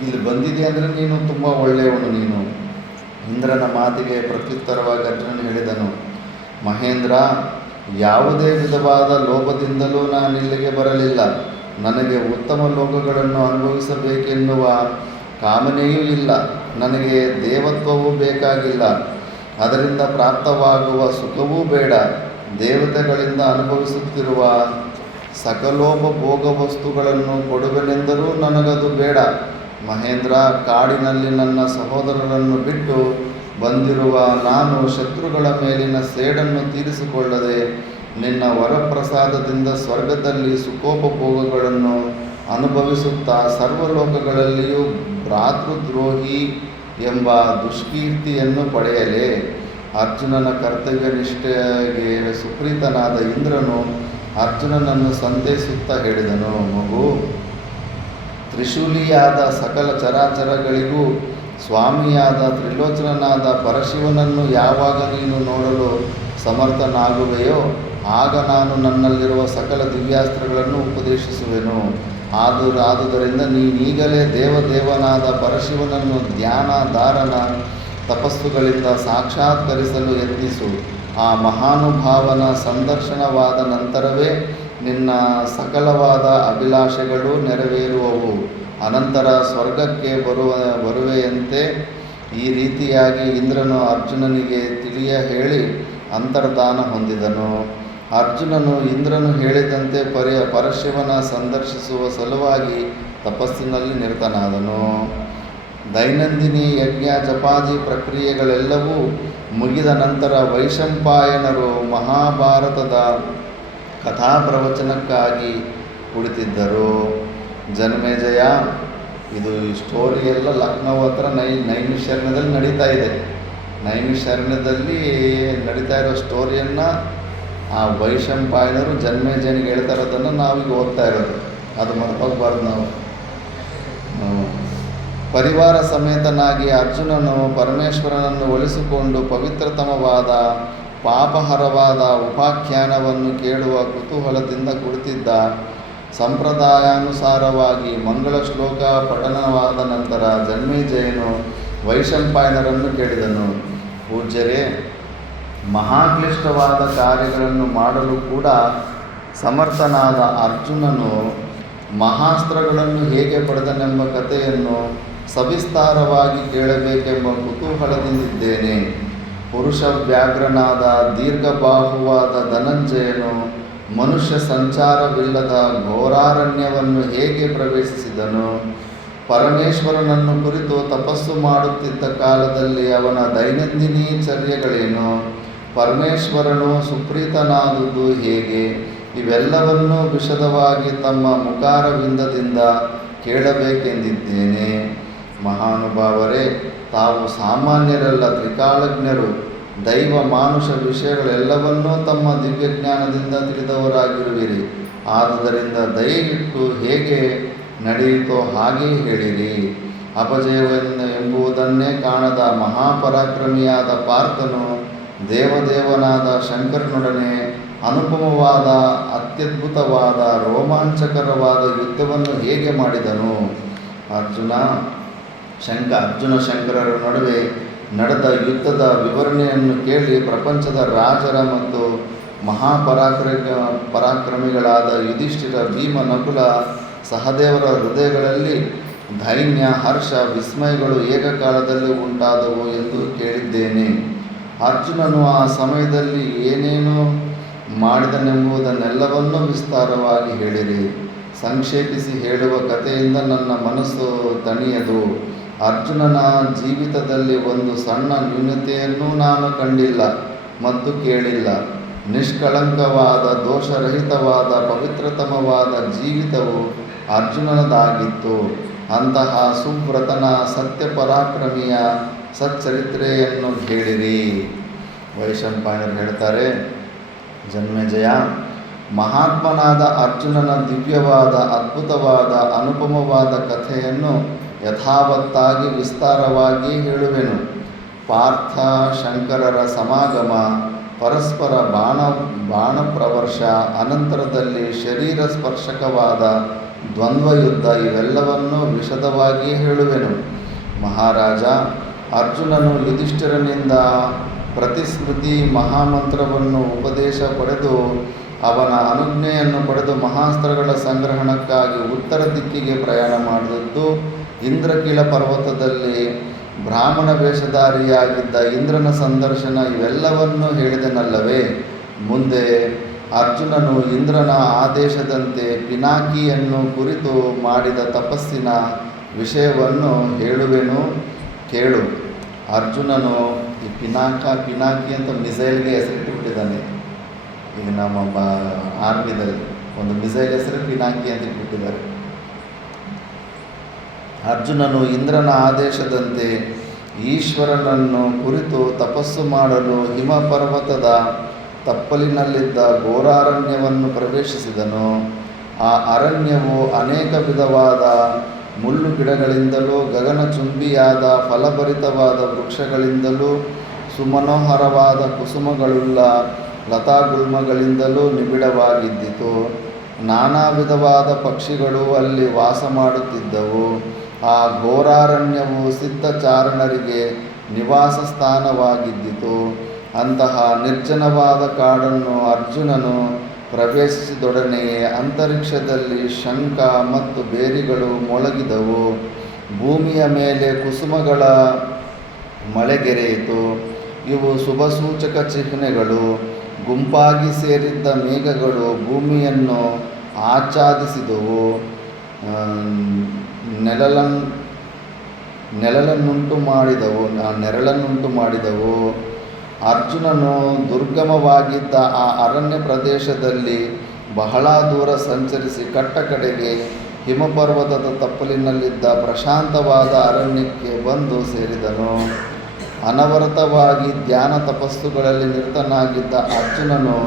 ಇಲ್ಲಿ ಬಂದಿದೆ ಅಂದರೆ ನೀನು ತುಂಬ ಒಳ್ಳೆಯವನು. ನೀನು ಇಂದ್ರನ ಮಾತಿಗೆ ಪ್ರತ್ಯುತ್ತರವಾಗಿ ಅರ್ಜುನನು ಹೇಳಿದನು, ಮಹೇಂದ್ರ, ಯಾವುದೇ ವಿಧವಾದ ಲೋಭದಿಂದಲೂ ನಾನಿಲ್ಲಿಗೆ ಬರಲಿಲ್ಲ. ನನಗೆ ಉತ್ತಮ ಲೋಕಗಳನ್ನು ಅನುಭವಿಸಬೇಕೆನ್ನುವ ಕಾಮನೆಯೂ ಇಲ್ಲ. ನನಗೆ ದೇವತ್ವವೂ ಬೇಕಾಗಿಲ್ಲ. ಅದರಿಂದ ಪ್ರಾಪ್ತವಾಗುವ ಸುಖವೂ ಬೇಡ. ದೇವತೆಗಳಿಂದ ಅನುಭವಿಸುತ್ತಿರುವ ಸಕಲೋಪಭೋಗ ವಸ್ತುಗಳನ್ನು ಕೊಡುವೆನೆಂದರೂ ನನಗದು ಬೇಡ. ಮಹೇಂದ್ರ, ಕಾಡಿನಲ್ಲಿ ನನ್ನ ಸಹೋದರರನ್ನು ಬಿಟ್ಟು ಬಂದಿರುವ ನಾನು ಶತ್ರುಗಳ ಮೇಲಿನ ಸೇಡನ್ನು ತೀರಿಸಿಕೊಳ್ಳದೆ ನಿನ್ನ ವರಪ್ರಸಾದದಿಂದ ಸ್ವರ್ಗದಲ್ಲಿ ಸುಖೋಪಭೋಗಗಳನ್ನು ಅನುಭವಿಸುತ್ತಾ ಸರ್ವಲೋಕಗಳಲ್ಲಿಯೂ ಭ್ರಾತೃದ್ರೋಹಿ ಎಂಬ ದುಷ್ಕೀರ್ತಿಯನ್ನು ಪಡೆಯಲೇ? ಅರ್ಜುನನ ಕರ್ತವ್ಯ ನಿಷ್ಠೆಗೆ ಸುಪ್ರೀತನಾದ ಇಂದ್ರನು ಅರ್ಜುನನನ್ನು ಸಂತೈಸುತ್ತಾ ಹೇಳಿದನು, ಮಗು, ತ್ರಿಶೂಲಿಯಾದ ಸಕಲ ಚರಾಚರಗಳಿಗೂ ಸ್ವಾಮಿಯಾದ ತ್ರಿಲೋಚನನಾದ ಪರಶಿವನನ್ನು ಯಾವಾಗ ನೀನು ನೋಡಲು ಸಮರ್ಥನಾಗುವೆಯೋ ಆಗ ನಾನು ನನ್ನಲ್ಲಿರುವ ಸಕಲ ದಿವ್ಯಾಸ್ತ್ರಗಳನ್ನು ಉಪದೇಶಿಸುವೆನು. ಆದುದರಿಂದ ನೀನೀಗಲೇ ದೇವದೇವನಾದ ಪರಶಿವನನ್ನು ಧ್ಯಾನ ಧಾರಣ ತಪಸ್ಸುಗಳಿಂದ ಸಾಕ್ಷಾತ್ಕರಿಸಲು ಯತ್ನಿಸು. ಆ ಮಹಾನುಭಾವನ ಸಂದರ್ಶನವಾದ ನಂತರವೇ ನಿನ್ನ ಸಕಲವಾದ ಅಭಿಲಾಷೆಗಳು ನೆರವೇರುವವು. ಅನಂತರ ಸ್ವರ್ಗಕ್ಕೆ ಬರುವೆಯಂತೆ. ಈ ರೀತಿಯಾಗಿ ಇಂದ್ರನು ಅರ್ಜುನನಿಗೆ ತಿಳಿಯ ಹೇಳಿ ಅಂತರ್ಧಾನ ಹೊಂದಿದನು. ಅರ್ಜುನನು ಇಂದ್ರನು ಹೇಳಿದಂತೆ ಪರಶಿವನ ಸಂದರ್ಶಿಸುವ ಸಲುವಾಗಿ ತಪಸ್ಸಿನಲ್ಲಿ ನಿರತನಾದನು. ದೈನಂದಿನಿ ಯಜ್ಞ ಜಪಾದಿ ಪ್ರಕ್ರಿಯೆಗಳೆಲ್ಲವೂ ಮುಗಿದ ನಂತರ ವೈಶಂಪಾಯನರು ಮಹಾಭಾರತದ ಕಥಾಪ್ರವಚನಕ್ಕಾಗಿ ಕುಳಿತಿದ್ದರು. ಜನ್ಮೇಜಯ, ಇದು ಸ್ಟೋರಿ ಎಲ್ಲ ಲಕ್ನೋ ಹತ್ರ ನೈಮಿಷಾರಣ್ಯದಲ್ಲಿ ನಡೀತಾ ಇದೆ. ನೈಮಿಷಾರಣ್ಯದಲ್ಲಿ ನಡೀತಾ ಇರೋ ಸ್ಟೋರಿಯನ್ನು ಆ ವೈಶಂಪಾಯನರು ಜನ್ಮೇಜಯನಿಗೆ ಹೇಳ್ತಾ ಇರೋದನ್ನು ನಾವೀಗ ಓದ್ತಾ ಇರೋದು. ಅದು ಮರ್ಕೋಗ್ಬಾರ್ದು ನಾವು. ಪರಿವಾರ ಸಮೇತನಾಗಿ ಅರ್ಜುನನು ಪರಮೇಶ್ವರನನ್ನು ಒಲಿಸಿಕೊಂಡು ಪವಿತ್ರತಮವಾದ ಪಾಪಹರವಾದ ಉಪಾಖ್ಯಾನವನ್ನು ಕೇಳುವ ಕುತೂಹಲದಿಂದ ಕುಳಿತಿದ್ದ. ಸಂಪ್ರದಾಯಾನುಸಾರವಾಗಿ ಮಂಗಳ ಶ್ಲೋಕ ಪಠನವಾದ ನಂತರ ಜನ್ಮೇಜಯನು ವೈಶಂಪಾಯನರನ್ನು ಕೇಳಿದನು, ಪೂಜ್ಯರೇ, ಮಹಾಕ್ಲಿಷ್ಟವಾದ ಕಾರ್ಯಗಳನ್ನು ಮಾಡಲು ಕೂಡ ಸಮರ್ಥನಾದ ಅರ್ಜುನನು ಮಹಾಸ್ತ್ರಗಳನ್ನು ಹೇಗೆ ಪಡೆದನೆಂಬ ಕಥೆಯನ್ನು ಸವಿಸ್ತಾರವಾಗಿ ಕೇಳಬೇಕೆಂಬ ಕುತೂಹಲದಿಂದಿದ್ದೇನೆ. ಪುರುಷ ವ್ಯಾಘ್ರನಾದ ದೀರ್ಘಬಾಹುವಾದ ಧನಂಜಯನು ಮನುಷ್ಯ ಸಂಚಾರವಿಲ್ಲದ ಘೋರಾರಣ್ಯವನ್ನು ಹೇಗೆ ಪ್ರವೇಶಿಸಿದನು? ಪರಮೇಶ್ವರನನ್ನು ಕುರಿತು ತಪಸ್ಸು ಮಾಡುತ್ತಿದ್ದ ಕಾಲದಲ್ಲಿ ಅವನ ದೈನಂದಿನಿ ಚರ್ಯಗಳೇನು? ಪರಮೇಶ್ವರನು ಸುಪ್ರೀತನಾದುದು ಹೇಗೆ? ಇವೆಲ್ಲವನ್ನೂ ವಿಶದವಾಗಿ ತಮ್ಮ ಮುಖಾರವಿಂದದಿಂದ ಕೇಳಬೇಕೆಂದಿದ್ದೇನೆ. ಮಹಾನುಭಾವರೇ, ತಾವು ಸಾಮಾನ್ಯರಲ್ಲ, ತ್ರಿಕಾಲಜ್ಞರು. ದೈವ ಮಾನುಷ ವಿಷಯಗಳೆಲ್ಲವನ್ನೂ ತಮ್ಮ ದಿವ್ಯಜ್ಞಾನದಿಂದ ತಿಳಿದವರಾಗಿರುವಿರಿ. ಆದುದರಿಂದ ದಯವಿಟ್ಟು ಹೇಗೆ ನಡೆಯಿತೋ ಹಾಗೇ ಹೇಳಿರಿ. ಎಂಬುದನ್ನೇ ಕಾಣದ ಮಹಾಪರಾಕ್ರಮಿಯಾದ ಪಾರ್ಥನು ದೇವದೇವನಾದ ಶಂಕರನೊಡನೆ ಅನುಪಮವಾದ ಅತ್ಯದ್ಭುತವಾದ ರೋಮಾಂಚಕರವಾದ ಯುದ್ಧವನ್ನು ಹೇಗೆ ಮಾಡಿದನು? ಅರ್ಜುನ ಶಂಕರರ ನಡುವೆ ನಡೆದ ಯುದ್ಧದ ವಿವರಣೆಯನ್ನು ಕೇಳಿ ಪ್ರಪಂಚದ ರಾಜರ ಮತ್ತು ಪರಾಕ್ರಮಿಗಳಾದ ಯುಧಿಷ್ಠಿರ, ಭೀಮ, ನಕುಲ, ಸಹದೇವರ ಹೃದಯಗಳಲ್ಲಿ ಧೈರ್ಯ, ಹರ್ಷ, ವಿಸ್ಮಯಗಳು ಏಕಕಾಲದಲ್ಲಿ ಉಂಟಾದವು ಎಂದು ಕೇಳಿದ್ದೇನೆ. ಅರ್ಜುನನು ಆ ಸಮಯದಲ್ಲಿ ಏನೇನು ಮಾಡಿದನೆಂಬುದನ್ನೆಲ್ಲವನ್ನೂ ವಿಸ್ತಾರವಾಗಿ ಹೇಳಿರಿ. ಸಂಕ್ಷೇಪಿಸಿ ಹೇಳುವ ಕಥೆಯಿಂದ ನನ್ನ ಮನಸ್ಸು ತಣಿಯದು. ಅರ್ಜುನನ ಜೀವಿತದಲ್ಲಿ ಒಂದು ಸಣ್ಣ ನ್ಯೂನತೆಯನ್ನೂ ನಾನು ಕಂಡಿಲ್ಲ ಮತ್ತು ಕೇಳಿಲ್ಲ. ನಿಷ್ಕಳಂಕವಾದ, ದೋಷರಹಿತವಾದ, ಪವಿತ್ರತಮವಾದ ಜೀವಿತವು ಅರ್ಜುನನದಾಗಿತ್ತು. ಅಂತಹ ಸುವ್ರತನ, ಸತ್ಯಪರಾಕ್ರಮಿಯ ಸಚ್ಚರಿತ್ರೆಯನ್ನು ಹೇಳಿರಿ. ವೈಶಂಪಾಯನರು ಹೇಳ್ತಾರೆ, ಜನ್ಮೇಜಯ, ಮಹಾತ್ಮನಾದ ಅರ್ಜುನನ ದಿವ್ಯವಾದ, ಅದ್ಭುತವಾದ, ಅನುಪಮವಾದ ಕಥೆಯನ್ನು ಯಥಾವತ್ತಾಗಿ ವಿಸ್ತಾರವಾಗಿ ಹೇಳುವೆನು. ಪಾರ್ಥ ಶಂಕರರ ಸಮಾಗಮ, ಪರಸ್ಪರ ಬಾಣಪ್ರವರ್ಷ, ಅನಂತರದಲ್ಲಿ ಶರೀರ ಸ್ಪರ್ಶಕವಾದ ದ್ವಂದ್ವಯುದ್ಧ, ಇವೆಲ್ಲವನ್ನೂ ವಿಶದವಾಗಿ ಹೇಳುವೆನು. ಮಹಾರಾಜ, ಅರ್ಜುನನು ಯುಧಿಷ್ಠಿರನಿಂದ ಪ್ರತಿಸ್ಮೃತಿ ಮಹಾಮಂತ್ರವನ್ನು ಉಪದೇಶ ಪಡೆದು ಅವನ ಅನುಜ್ಞೆಯನ್ನು ಪಡೆದು ಮಹಾಸ್ತ್ರಗಳ ಸಂಗ್ರಹಣಕ್ಕಾಗಿ ಉತ್ತರ ದಿಕ್ಕಿಗೆ ಪ್ರಯಾಣ ಮಾಡಿದದ್ದು, ಇಂದ್ರಕೀಲ ಪರ್ವತದಲ್ಲಿ ಬ್ರಾಹ್ಮಣ ವೇಷಧಾರಿಯಾಗಿದ್ದ ಇಂದ್ರನ ಸಂದರ್ಶನ, ಇವೆಲ್ಲವನ್ನೂ ಹೇಳಿದನಲ್ಲವೇ. ಮುಂದೆ ಅರ್ಜುನನು ಇಂದ್ರನ ಆದೇಶದಂತೆ ಪಿನಾಕಿಯನ್ನು ಕುರಿತು ಮಾಡಿದ ತಪಸ್ಸಿನ ವಿಷಯವನ್ನು ಹೇಳುವೆನು, ಕೇಳು. ಅರ್ಜುನನು ಈ ಪಿನಾಕಿ ಅಂತ ಮಿಸೈಲ್ಗೆ ಹೆಸರಿಟ್ಟುಬಿಟ್ಟಿದ್ದಾನೆ. ಈಗ ನಮ್ಮ ಆರ್ಮಿದಲ್ಲಿ ಒಂದು ಮಿಸೈಲ್ ಹೆಸರು ಪಿನಾಕಿ ಅಂತ ಇಟ್ಬಿಟ್ಟಿದ್ದಾರೆ. ಅರ್ಜುನನು ಇಂದ್ರನ ಆದೇಶದಂತೆ ಈಶ್ವರನನ್ನು ಕುರಿತು ತಪಸ್ಸು ಮಾಡಲು ಹಿಮಪರ್ವತದ ತಪ್ಪಲಿನಲ್ಲಿದ್ದ ಘೋರಾರಣ್ಯವನ್ನು ಪ್ರವೇಶಿಸಿದನು. ಆ ಅರಣ್ಯವು ಅನೇಕ ವಿಧವಾದ ಮುಳ್ಳು ಗಿಡಗಳಿಂದಲೂ ಗಗನಚುಂಬಿಯಾದ ಫಲಭರಿತವಾದ ವೃಕ್ಷಗಳಿಂದಲೂ ಸುಮನೋಹರವಾದ ಕುಸುಮಗಳುಳ್ಳ ಲತಾಗುಲ್ಮಗಳಿಂದಲೂ ನಿಬಿಡವಾಗಿದ್ದಿತು. ನಾನಾ ವಿಧವಾದ ಪಕ್ಷಿಗಳು ಅಲ್ಲಿ ವಾಸ ಮಾಡುತ್ತಿದ್ದವು. ಆ ಘೋರಾರಣ್ಯವು ಸಿದ್ಧಚಾರಣರಿಗೆ ನಿವಾಸ ಸ್ಥಾನವಾಗಿದ್ದಿತು. ಅಂತಹ ನಿರ್ಜನವಾದ ಕಾಡನ್ನು ಅರ್ಜುನನು ಪ್ರವೇಶಿಸಿದೊಡನೆಯೇ ಅಂತರಿಕ್ಷದಲ್ಲಿ ಶಂಖ ಮತ್ತು ಬೇರಿಗಳು ಮೊಳಗಿದವು. ಭೂಮಿಯ ಮೇಲೆ ಕುಸುಮಗಳ ಮಳೆಗೆರೆಯಿತು. ಇವು ಶುಭಸೂಚಕ ಚಿಹ್ನೆಗಳು. ಗುಂಪಾಗಿ ಸೇರಿದ್ದ ಮೇಘಗಳು ಭೂಮಿಯನ್ನು ಆಚ್ಛಾದಿಸಿದವು, ನೆರಳನ್ನುಂಟು ಮಾಡಿದವು. ಅರ್ಜುನನು ದುರ್ಗಮವಾಗಿದ್ದ ಆ ಅರಣ್ಯ ಪ್ರದೇಶದಲ್ಲಿ ಬಹಳ ದೂರ ಸಂಚರಿಸಿ ಕಡೆಗೆ ಹಿಮಪರ್ವತದ ತಪ್ಪಲಿನಲ್ಲಿದ್ದ ಪ್ರಶಾಂತವಾದ ಅರಣ್ಯಕ್ಕೆ ಬಂದು ಸೇರಿದನು. ಅನವರತವಾಗಿ ಧ್ಯಾನ ತಪಸ್ಸುಗಳಲ್ಲಿ ನಿರತನಾಗಿದ್ದ ಅರ್ಜುನನು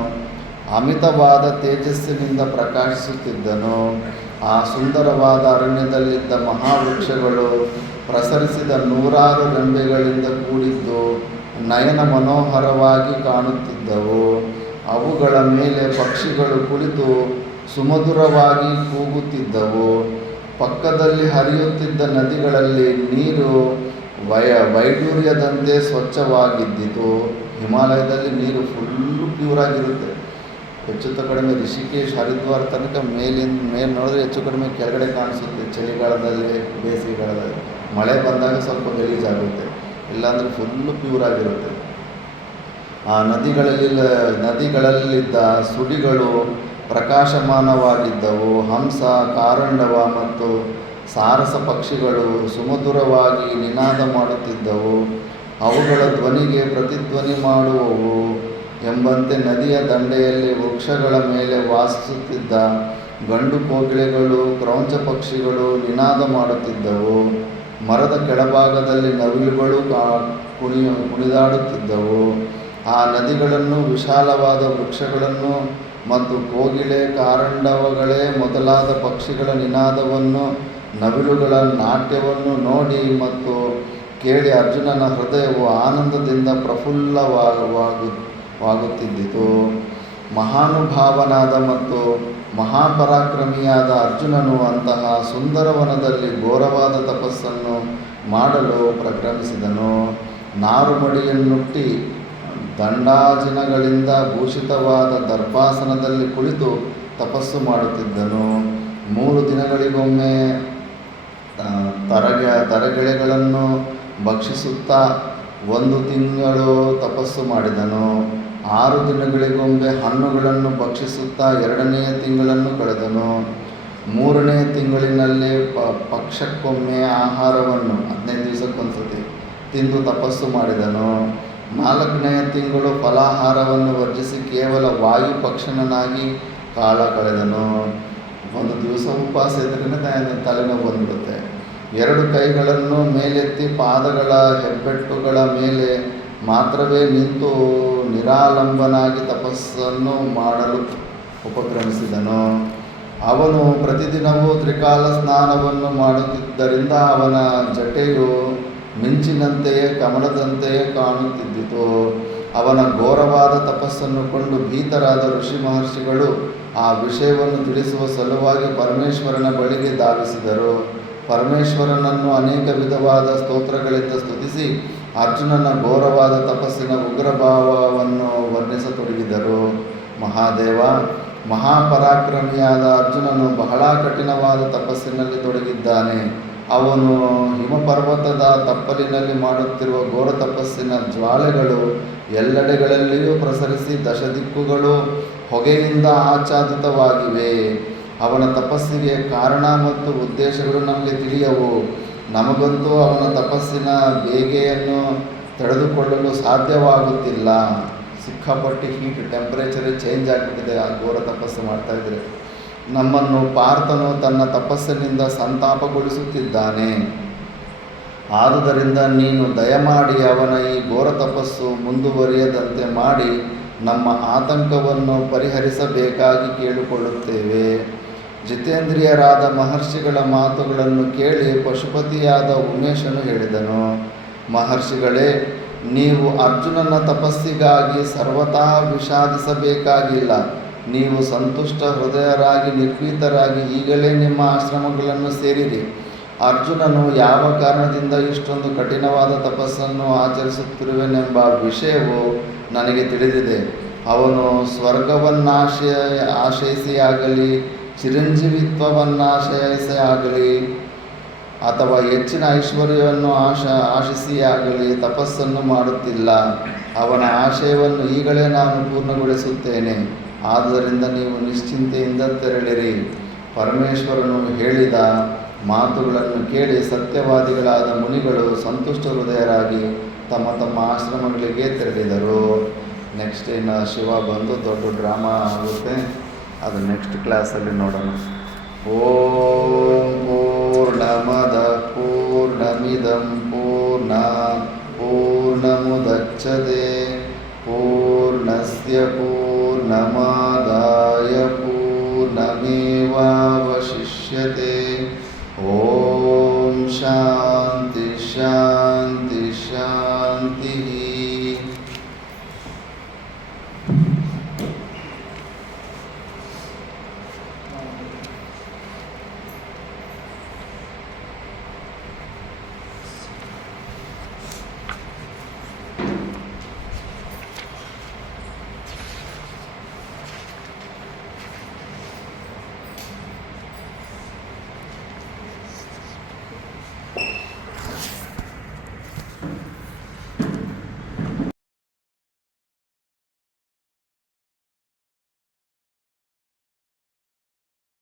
ಅಮಿತವಾದ ತೇಜಸ್ಸಿನಿಂದ ಪ್ರಕಾಶಿಸುತ್ತಿದ್ದನು. ಆ ಸುಂದರವಾದ ಅರಣ್ಯದಲ್ಲಿದ್ದ ಮಹಾವೃಕ್ಷಗಳು ಪ್ರಸರಿಸಿದ 100 ರೆಂಬೆಗಳಿಂದ ಕೂಡಿದ್ದು ನಯನ ಮನೋಹರವಾಗಿ ಕಾಣುತ್ತಿದ್ದವು. ಅವುಗಳ ಮೇಲೆ ಪಕ್ಷಿಗಳು ಕುಳಿತು ಸುಮಧುರವಾಗಿ ಕೂಗುತ್ತಿದ್ದವು. ಪಕ್ಕದಲ್ಲಿ ಹರಿಯುತ್ತಿದ್ದ ನದಿಗಳಲ್ಲಿ ನೀರು ವೈಡೂರ್ಯದಂತೆ ಸ್ವಚ್ಛವಾಗಿದ್ದಿತು. ಹಿಮಾಲಯದಲ್ಲಿ ನೀರು ಫುಲ್ಲು ಪ್ಯೂರಾಗಿರುತ್ತೆ. ಹೆಚ್ಚು ಕಡಿಮೆ ರಿಷಿಕೇಶ್, ಹರಿದ್ವಾರ ತನಕ ಮೇಲೆ ನೋಡಿದ್ರೆ ಹೆಚ್ಚು ಕಡಿಮೆ ಕೆಳಗಡೆ ಕಾಣಿಸುತ್ತೆ. ಚಳಿಗಾಲದಲ್ಲಿ, ಬೇಸಿಗೆಗಾಲದಲ್ಲಿ, ಮಳೆ ಬಂದಾಗ ಸ್ವಲ್ಪ ಗಲೀಜಾಗುತ್ತೆ, ಇಲ್ಲಾಂದರೆ ಫುಲ್ಲು ಪ್ಯೂರಾಗಿರುತ್ತೆ. ಆ ನದಿಗಳಲ್ಲಿದ್ದ ಸುಡಿಗಳು ಪ್ರಕಾಶಮಾನವಾಗಿದ್ದವು. ಹಂಸ, ಕಾರಂಡವ ಮತ್ತು ಸಾರಸ ಪಕ್ಷಿಗಳು ಸುಮಧುರವಾಗಿ ನಿನಾದ ಮಾಡುತ್ತಿದ್ದವು. ಅವುಗಳ ಧ್ವನಿಗೆ ಪ್ರತಿಧ್ವನಿ ಮಾಡುವವು ಎಂಬಂತೆ ನದಿಯ ದಂಡೆಯಲ್ಲಿ ವೃಕ್ಷಗಳ ಮೇಲೆ ವಾಸಿಸುತ್ತಿದ್ದ ಗಂಡು ಕೋಗಿಲೆಗಳು, ಕ್ರೌಂಚ ಪಕ್ಷಿಗಳು ನಿನಾದ ಮಾಡುತ್ತಿದ್ದವು. ಮರದ ಕೆಳಭಾಗದಲ್ಲಿ ನವಿಲುಗಳು ಕುಣಿದಾಡುತ್ತಿದ್ದವು. ಆ ನದಿಗಳನ್ನು, ವಿಶಾಲವಾದ ವೃಕ್ಷಗಳನ್ನು ಮತ್ತು ಕೋಗಿಲೆ, ಕಾರಂಡವಗಳೇ ಮೊದಲಾದ ಪಕ್ಷಿಗಳ ನಿನಾದವನ್ನು, ನವಿಲುಗಳ ನಾಟ್ಯವನ್ನು ನೋಡಿ ಮತ್ತು ಕೇಳಿ ಅರ್ಜುನನ ಹೃದಯವು ಆನಂದದಿಂದ ಪ್ರಫುಲ್ಲವಾಗುತ್ತಿದ್ದಿತು. ಮಹಾನುಭಾವನಾದ ಮತ್ತು ಮಹಾಪರಾಕ್ರಮಿಯಾದ ಅರ್ಜುನನು ಅಂತಹ ಸುಂದರವನದಲ್ಲಿ ಘೋರವಾದ ತಪಸ್ಸನ್ನು ಮಾಡಲು ಪ್ರಕ್ರಮಿಸಿದನು. ನಾರುಮಡಿಯನ್ನುಟ್ಟಿ ದಂಡಾಜಿನಗಳಿಂದ ಭೂಷಿತವಾದ ದರ್ಭಾಸನದಲ್ಲಿ ಕುಳಿತು ತಪಸ್ಸು ಮಾಡುತ್ತಿದ್ದನು. 3 ದಿನಗಳಿಗೊಮ್ಮೆ ತರಗೆಳೆಗಳನ್ನು ಭಕ್ಷಿಸುತ್ತಾ 1 ತಿಂಗಳು ತಪಸ್ಸು ಮಾಡಿದನು. 6 ದಿನಗಳಿಗೊಮ್ಮೆ ಹಣ್ಣುಗಳನ್ನು ಭಕ್ಷಿಸುತ್ತಾ 2ನೇ ತಿಂಗಳನ್ನು ಕಳೆದನು. 3ನೇ ತಿಂಗಳಿನಲ್ಲಿ ಪಕ್ಷಕ್ಕೊಮ್ಮೆ ಆಹಾರವನ್ನು 15 ದಿವಸಕ್ಕೊಂದ್ಸತಿ ತಿಂದು ತಪಸ್ಸು ಮಾಡಿದನು. 4ನೇ ತಿಂಗಳು ಫಲಾಹಾರವನ್ನು ವರ್ಜಿಸಿ ಕೇವಲ ವಾಯು ಪಕ್ಷನಾಗಿ ಕಾಲ ಕಳೆದನು. 1 ದಿವಸ ಉಪವಾಸ ಇದ್ರೇ ತಲೆನೋವು ಬಂದ್ಬಿಡುತ್ತೆ. 2 ಕೈಗಳನ್ನು ಮೇಲೆತ್ತಿ ಪಾದಗಳ ಹೆಬ್ಬೆಟ್ಟುಗಳ ಮೇಲೆ ಮಾತ್ರವೇ ನಿಂತು ನಿರಾಲಂಬನಾಗಿ ತಪಸ್ಸನ್ನು ಮಾಡಲು ಉಪಕ್ರಮಿಸಿದನು. ಅವನು ಪ್ರತಿದಿನವೂ ತ್ರಿಕಾಲ ಸ್ನಾನವನ್ನು ಮಾಡುತ್ತಿದ್ದರಿಂದ ಅವನ ಜಟೆಯು ಮಿಂಚಿನಂತೆಯೇ ಕಮಲದಂತೆಯೇ ಕಾಣುತ್ತಿದ್ದಿತು. ಅವನ ಘೋರವಾದ ತಪಸ್ಸನ್ನು ಕೊಂಡು ಭೀತರಾದ ಋಷಿ ಮಹರ್ಷಿಗಳು ಆ ವಿಷಯವನ್ನು ತಿಳಿಸುವ ಸಲುವಾಗಿ ಪರಮೇಶ್ವರನ ಬಳಿಗೆ ಧಾವಿಸಿದರು. ಪರಮೇಶ್ವರನನ್ನು ಅನೇಕ ವಿಧವಾದ ಸ್ತೋತ್ರಗಳಿಂದ ಸ್ತುತಿಸಿ ಅರ್ಜುನನ ಘೋರವಾದ ತಪಸ್ಸಿನ ಉಗ್ರಭಾವವನ್ನು ವರ್ಣಿಸತೊಡಗಿದರು. ಮಹಾದೇವ, ಮಹಾಪರಾಕ್ರಮಿಯಾದ ಅರ್ಜುನನು ಬಹಳ ಕಠಿಣವಾದ ತಪಸ್ಸಿನಲ್ಲಿ ತೊಡಗಿದ್ದಾನೆ. ಅವನು ಹಿಮಪರ್ವತದ ತಪ್ಪಲಿನಲ್ಲಿ ಮಾಡುತ್ತಿರುವ ಘೋರ ತಪಸ್ಸಿನ ಜ್ವಾಲೆಗಳು ಎಲ್ಲೆಡೆಗಳಲ್ಲಿಯೂ ಪ್ರಸರಿಸಿ 10 ದಿಕ್ಕುಗಳು ಹೊಗೆಯಿಂದ ಆಚ್ಛಾದಿತವಾಗಿವೆ. ಅವನ ತಪಸ್ಸಿಗೆ ಕಾರಣ ಮತ್ತು ಉದ್ದೇಶಗಳು ನಮಗೆ ತಿಳಿಯವು. ನಮಗಂತೂ ಅವನ ತಪಸ್ಸಿನ ಬೇಗೆಯನ್ನು ತಡೆದುಕೊಳ್ಳಲು ಸಾಧ್ಯವಾಗುತ್ತಿಲ್ಲ. ಸಿಕ್ಕಾಪಟ್ಟಿ ಟೆಂಪರೇಚರೇ ಚೇಂಜ್ ಆಗಿಬಿಟ್ಟಿದೆ ಆ ಘೋರ ತಪಸ್ಸು ಮಾಡ್ತಾಯಿದ್ರೆ. ನಮ್ಮನ್ನು ಪಾರ್ಥನು ತನ್ನ ತಪಸ್ಸಿನಿಂದ ಸಂತಾಪಗೊಳಿಸುತ್ತಿದ್ದಾನೆ. ಆದುದರಿಂದ ನೀನು ದಯಮಾಡಿ ಅವನ ಈ ಘೋರ ತಪಸ್ಸು ಮುಂದುವರಿಯದಂತೆ ಮಾಡಿ ನಮ್ಮ ಆತಂಕವನ್ನು ಪರಿಹರಿಸಬೇಕಾಗಿ ಕೇಳಿಕೊಳ್ಳುತ್ತೇವೆ. ಜಿತೇಂದ್ರಿಯರಾದ ಮಹರ್ಷಿಗಳ ಮಾತುಗಳನ್ನು ಕೇಳಿ ಪಶುಪತಿಯಾದ ಉಮೇಶನು ಹೇಳಿದನು, ಮಹರ್ಷಿಗಳೇ, ನೀವು ಅರ್ಜುನನ ತಪಸ್ಸಿಗಾಗಿ ಸರ್ವತಾ ವಿಷಾದಿಸಬೇಕಾಗಿಲ್ಲ. ನೀವು ಸಂತುಷ್ಟ ಹೃದಯರಾಗಿ ನಿರ್ಭೀತರಾಗಿ ಈಗಲೇ ನಿಮ್ಮ ಆಶ್ರಮಗಳನ್ನು ಸೇರಿರಿ. ಅರ್ಜುನನು ಯಾವ ಕಾರಣದಿಂದ ಇಷ್ಟೊಂದು ಕಠಿಣವಾದ ತಪಸ್ಸನ್ನು ಆಚರಿಸುತ್ತಿರುವೆನೆಂಬ ವಿಷಯವು ನನಗೆ ತಿಳಿದಿದೆ. ಅವನು ಆಶಯಿಸಿಯಾಗಲಿ ಚಿರಂಜೀವಿತ್ವವನ್ನಾಶಯಿಸಿಯಾಗಲಿ ಅಥವಾ ಹೆಚ್ಚಿನ ಐಶ್ವರ್ಯವನ್ನು ಆಶಿಸಿಯಾಗಲಿ ತಪಸ್ಸನ್ನು ಮಾಡುತ್ತಿಲ್ಲ. ಅವನ ಆಶಯವನ್ನು ಈಗಲೇ ನಾನು ಪೂರ್ಣಗೊಳಿಸುತ್ತೇನೆ. ಆದ್ದರಿಂದ ನೀವು ನಿಶ್ಚಿಂತೆಯಿಂದ ತೆರಳಿರಿ. ಪರಮೇಶ್ವರನು ಹೇಳಿದ ಮಾತುಗಳನ್ನು ಕೇಳಿ ಸತ್ಯವಾದಿಗಳಾದ ಮುನಿಗಳು ಸಂತುಷ್ಟ ಹೃದಯರಾಗಿ ತಮ್ಮ ತಮ್ಮ ಆಶ್ರಮಗಳಿಗೆ ತೆರಳಿದರು. ನೆಕ್ಸ್ಟ್ ಇನ್ನು ಶಿವ ಬಂದು ದೊಡ್ಡ ಡ್ರಾಮಾ ಆಗುತ್ತೆ, ಅದು ನೆಕ್ಸ್ಟ್ ಕ್ಲಾಸಲ್ಲಿ ನೋಡೋಣ. ಓಂ ಪೂರ್ಣಮದ ಪೂರ್ಣಮಿದಂ ಪೂರ್ಣಮುದಚ್ಯತೆ ಪೂರ್ಣಸ್ಯ ಪೂರ್ಣಮಾದಾಯ ಪೂರ್ಣಮೇವಾವಶಿಷ್ಯತೆ. ಓಂ ಶಾಂತಿ.